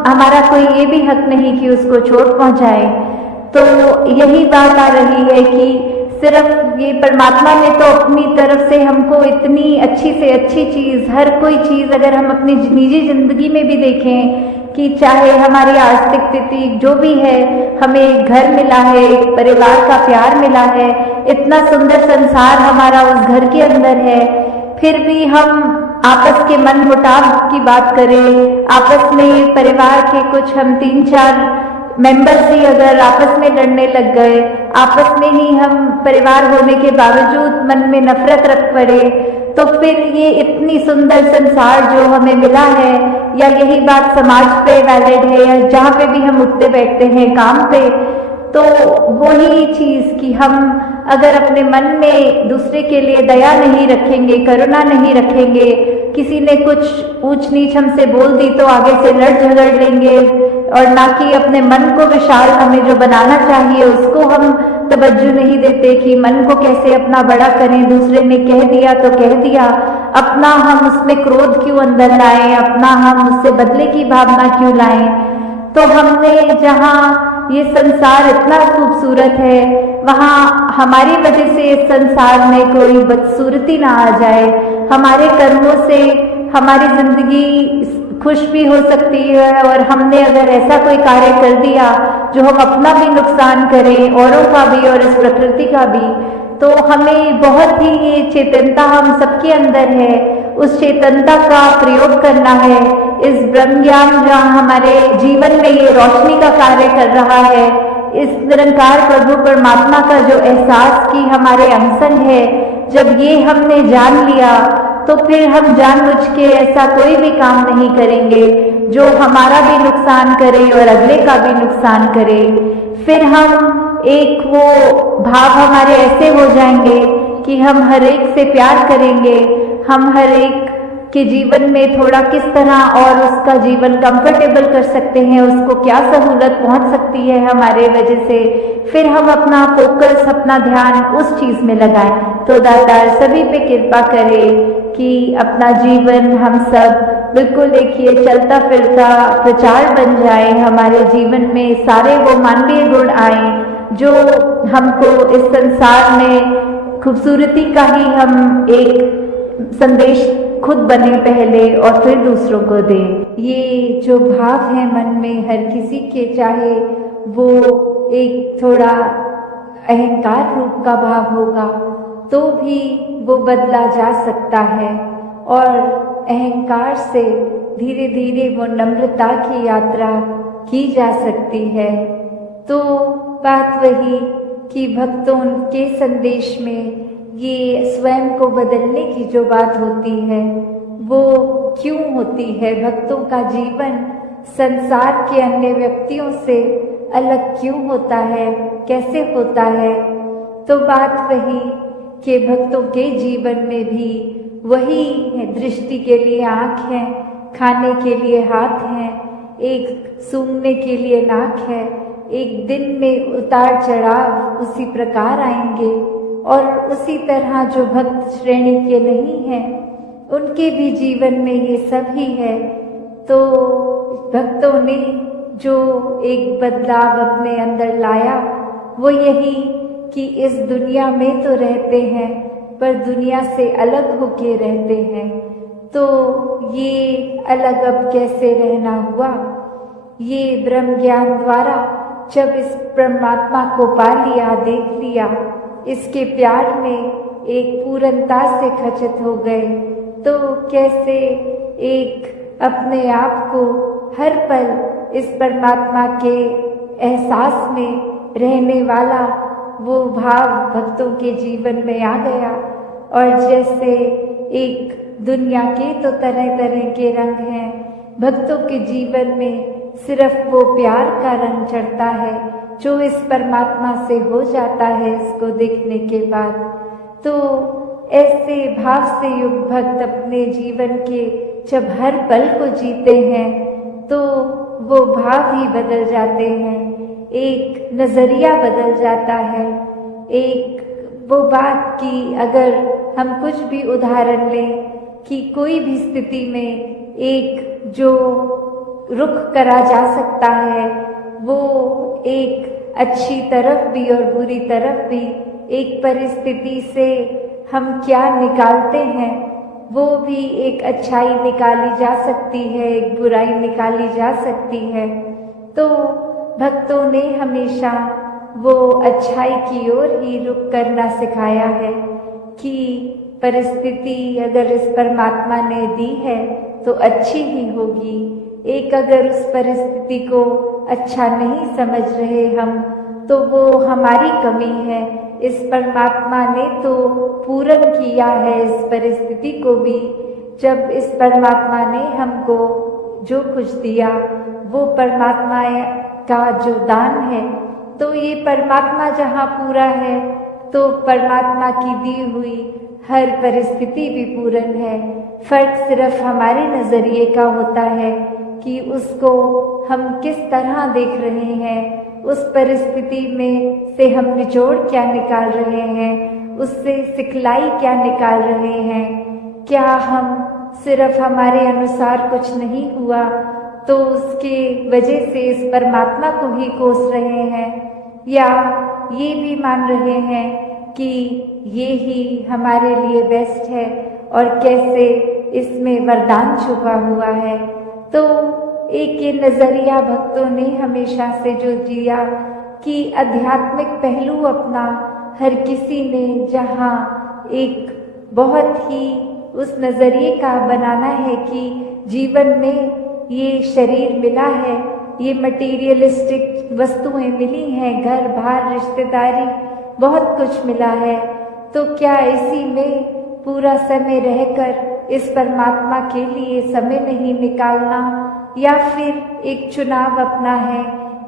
हमारा कोई ये भी हक नहीं कि उसको चोट पहुंचाए। तो यही बात आ रही है कि सिर्फ ये परमात्मा ने तो अपनी तरफ से हमको इतनी अच्छी से अच्छी चीज, हर कोई चीज अगर हम अपनी निजी जिंदगी में भी देखें कि चाहे हमारी आर्थिक स्थिति जो भी है, हमें एक घर मिला है, एक परिवार का प्यार मिला है, इतना सुंदर संसार हमारा उस घर के अंदर है, फिर भी हम आपस के मन मुटाव की बात करें, आपस में परिवार के कुछ हम 3-4 मेंबर्स ही अगर आपस में लड़ने लग गए, आपस में ही हम परिवार होने के बावजूद मन में नफरत रख पड़े, तो फिर ये इतनी सुंदर संसार जो हमें मिला है, या यही बात समाज पे वैलिड है, या जहाँ पे भी हम उठते बैठते हैं काम पे, तो वही चीज कि हम अगर अपने मन में दूसरे के लिए दया नहीं रखेंगे, करुणा नहीं रखेंगे, किसी ने कुछ ऊंच नीच हमसे बोल दी तो आगे से लड़ झगड़ लेंगे, और ना कि अपने मन को विशाल हमें जो बनाना चाहिए उसको हम तवज्जो नहीं देते कि मन को कैसे अपना बड़ा करें, दूसरे ने कह दिया तो कह दिया, अपना हम उसमें क्रोध क्यों अंदर लाएं, अपना हम उससे बदले की भावना क्यों लाएं। तो हमने जहाँ ये संसार इतना खूबसूरत है, वहाँ हमारी वजह से इस संसार में कोई बदसूरती ना आ जाए, हमारे कर्मों से हमारी जिंदगी खुश भी हो सकती है, और हमने अगर ऐसा कोई कार्य कर दिया जो हम अपना भी नुकसान करें, औरों का भी और इस प्रकृति का भी, तो हमें बहुत ही ये चेतनता हम सबके अंदर है, उस चेतनता का प्रयोग करना है। इस ब्रह्म ज्ञान जहाँ हमारे जीवन में ये रोशनी का कार्य कर रहा है, इस निरंकार प्रभु परमात्मा का जो एहसास की हमारे अंशन है, जब ये हमने जान लिया तो फिर हम जानबूझ के ऐसा कोई भी काम नहीं करेंगे जो हमारा भी नुकसान करे और अगले का भी नुकसान करे। फिर हम एक वो भाव हमारे ऐसे हो जाएंगे कि हम हर एक से प्यार करेंगे, हम हर एक के जीवन में थोड़ा किस तरह और उसका जीवन कंफर्टेबल कर सकते हैं, उसको क्या सहूलत पहुंच सकती है हमारे वजह से, फिर हम अपना फोकस, अपना ध्यान उस चीज में लगाएं। तो दातार सभी पे कृपा करे कि अपना जीवन हम सब बिल्कुल एक ये चलता फिरता प्रचार बन जाए, हमारे जीवन में सारे वो मानवीय गुण आए जो हमको इस संसार में खूबसूरती का ही हम एक संदेश खुद बने पहले और फिर दूसरों को दें। ये जो भाव है मन में हर किसी के, चाहे वो एक थोड़ा अहंकार रूप का भाव होगा तो भी वो बदला जा सकता है, और अहंकार से धीरे धीरे वो नम्रता की यात्रा की जा सकती है। तो बात वही कि भक्तों के संदेश में ये स्वयं को बदलने की जो बात होती है वो क्यों होती है, भक्तों का जीवन संसार के अन्य व्यक्तियों से अलग क्यों होता है, कैसे होता है। तो बात वही कि भक्तों के जीवन में भी वही है, दृष्टि के लिए आँख है, खाने के लिए हाथ है, एक सूंघने के लिए नाक है, एक दिन में उतार चढ़ाव उसी प्रकार आएंगे, और उसी तरह जो भक्त श्रेणी के नहीं हैं उनके भी जीवन में ये सब ही है। तो भक्तों ने जो एक बदलाव अपने अंदर लाया वो यही कि इस दुनिया में तो रहते हैं पर दुनिया से अलग होके रहते हैं। तो ये अलग अब कैसे रहना हुआ, ये ब्रह्म ज्ञान द्वारा जब इस परमात्मा को पा लिया, देख लिया, इसके प्यार में एक पूर्णता से खचित हो गए, तो कैसे एक अपने आप को हर पल इस परमात्मा के एहसास में रहने वाला वो भाव भक्तों के जीवन में आ गया। और जैसे एक दुनिया के तो तरह तरह के रंग हैं, भक्तों के जीवन में सिर्फ वो प्यार का रंग चढ़ता है जो इस परमात्मा से हो जाता है इसको देखने के बाद। तो ऐसे भाव से युक्त भक्त अपने जीवन के जब हर पल को जीते हैं तो वो भाव ही बदल जाते हैं, एक नजरिया बदल जाता है। एक वो बात की अगर हम कुछ भी उदाहरण लें कि कोई भी स्थिति में एक जो रुख करा जा सकता है वो एक अच्छी तरफ भी और बुरी तरफ भी, एक परिस्थिति से हम क्या निकालते हैं वो भी एक अच्छाई निकाली जा सकती है, एक बुराई निकाली जा सकती है। तो भक्तों ने हमेशा वो अच्छाई की ओर ही रुख करना सिखाया है कि परिस्थिति अगर इस परमात्मा ने दी है तो अच्छी ही होगी। एक अगर उस परिस्थिति को अच्छा नहीं समझ रहे हम तो वो हमारी कमी है। इस परमात्मा ने तो पूर्ण किया है इस परिस्थिति को भी। जब इस परमात्मा ने हमको जो कुछ दिया वो परमात्मा का जो दान है, तो ये परमात्मा जहाँ पूरा है तो परमात्मा की दी हुई हर परिस्थिति भी पूर्ण है। फर्क सिर्फ हमारे नजरिए का होता है कि उसको हम किस तरह देख रहे हैं, उस परिस्थिति में से हम निचोड़ क्या निकाल रहे हैं, उससे सिखलाई क्या निकाल रहे हैं। क्या हम सिर्फ हमारे अनुसार कुछ नहीं हुआ तो उसके वजह से इस परमात्मा को ही कोस रहे हैं, या ये भी मान रहे हैं कि ये ही हमारे लिए बेस्ट है और कैसे इसमें वरदान छुपा हुआ है। तो एक ये नजरिया भक्तों ने हमेशा से जो दिया कि आध्यात्मिक पहलू अपना हर किसी ने जहाँ एक बहुत ही उस नजरिए का बनाना है कि जीवन में ये शरीर मिला है, ये मटेरियलिस्टिक वस्तुएं मिली हैं, घर बार रिश्तेदारी बहुत कुछ मिला है, तो क्या इसी में पूरा समय रहकर इस परमात्मा के लिए समय नहीं निकालना, या फिर एक चुनाव अपना है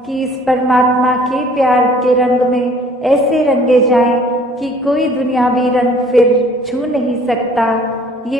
कि इस परमात्मा के प्यार के रंग में ऐसे रंगे जाएं कि कोई दुनियावी रंग फिर छू नहीं सकता। ये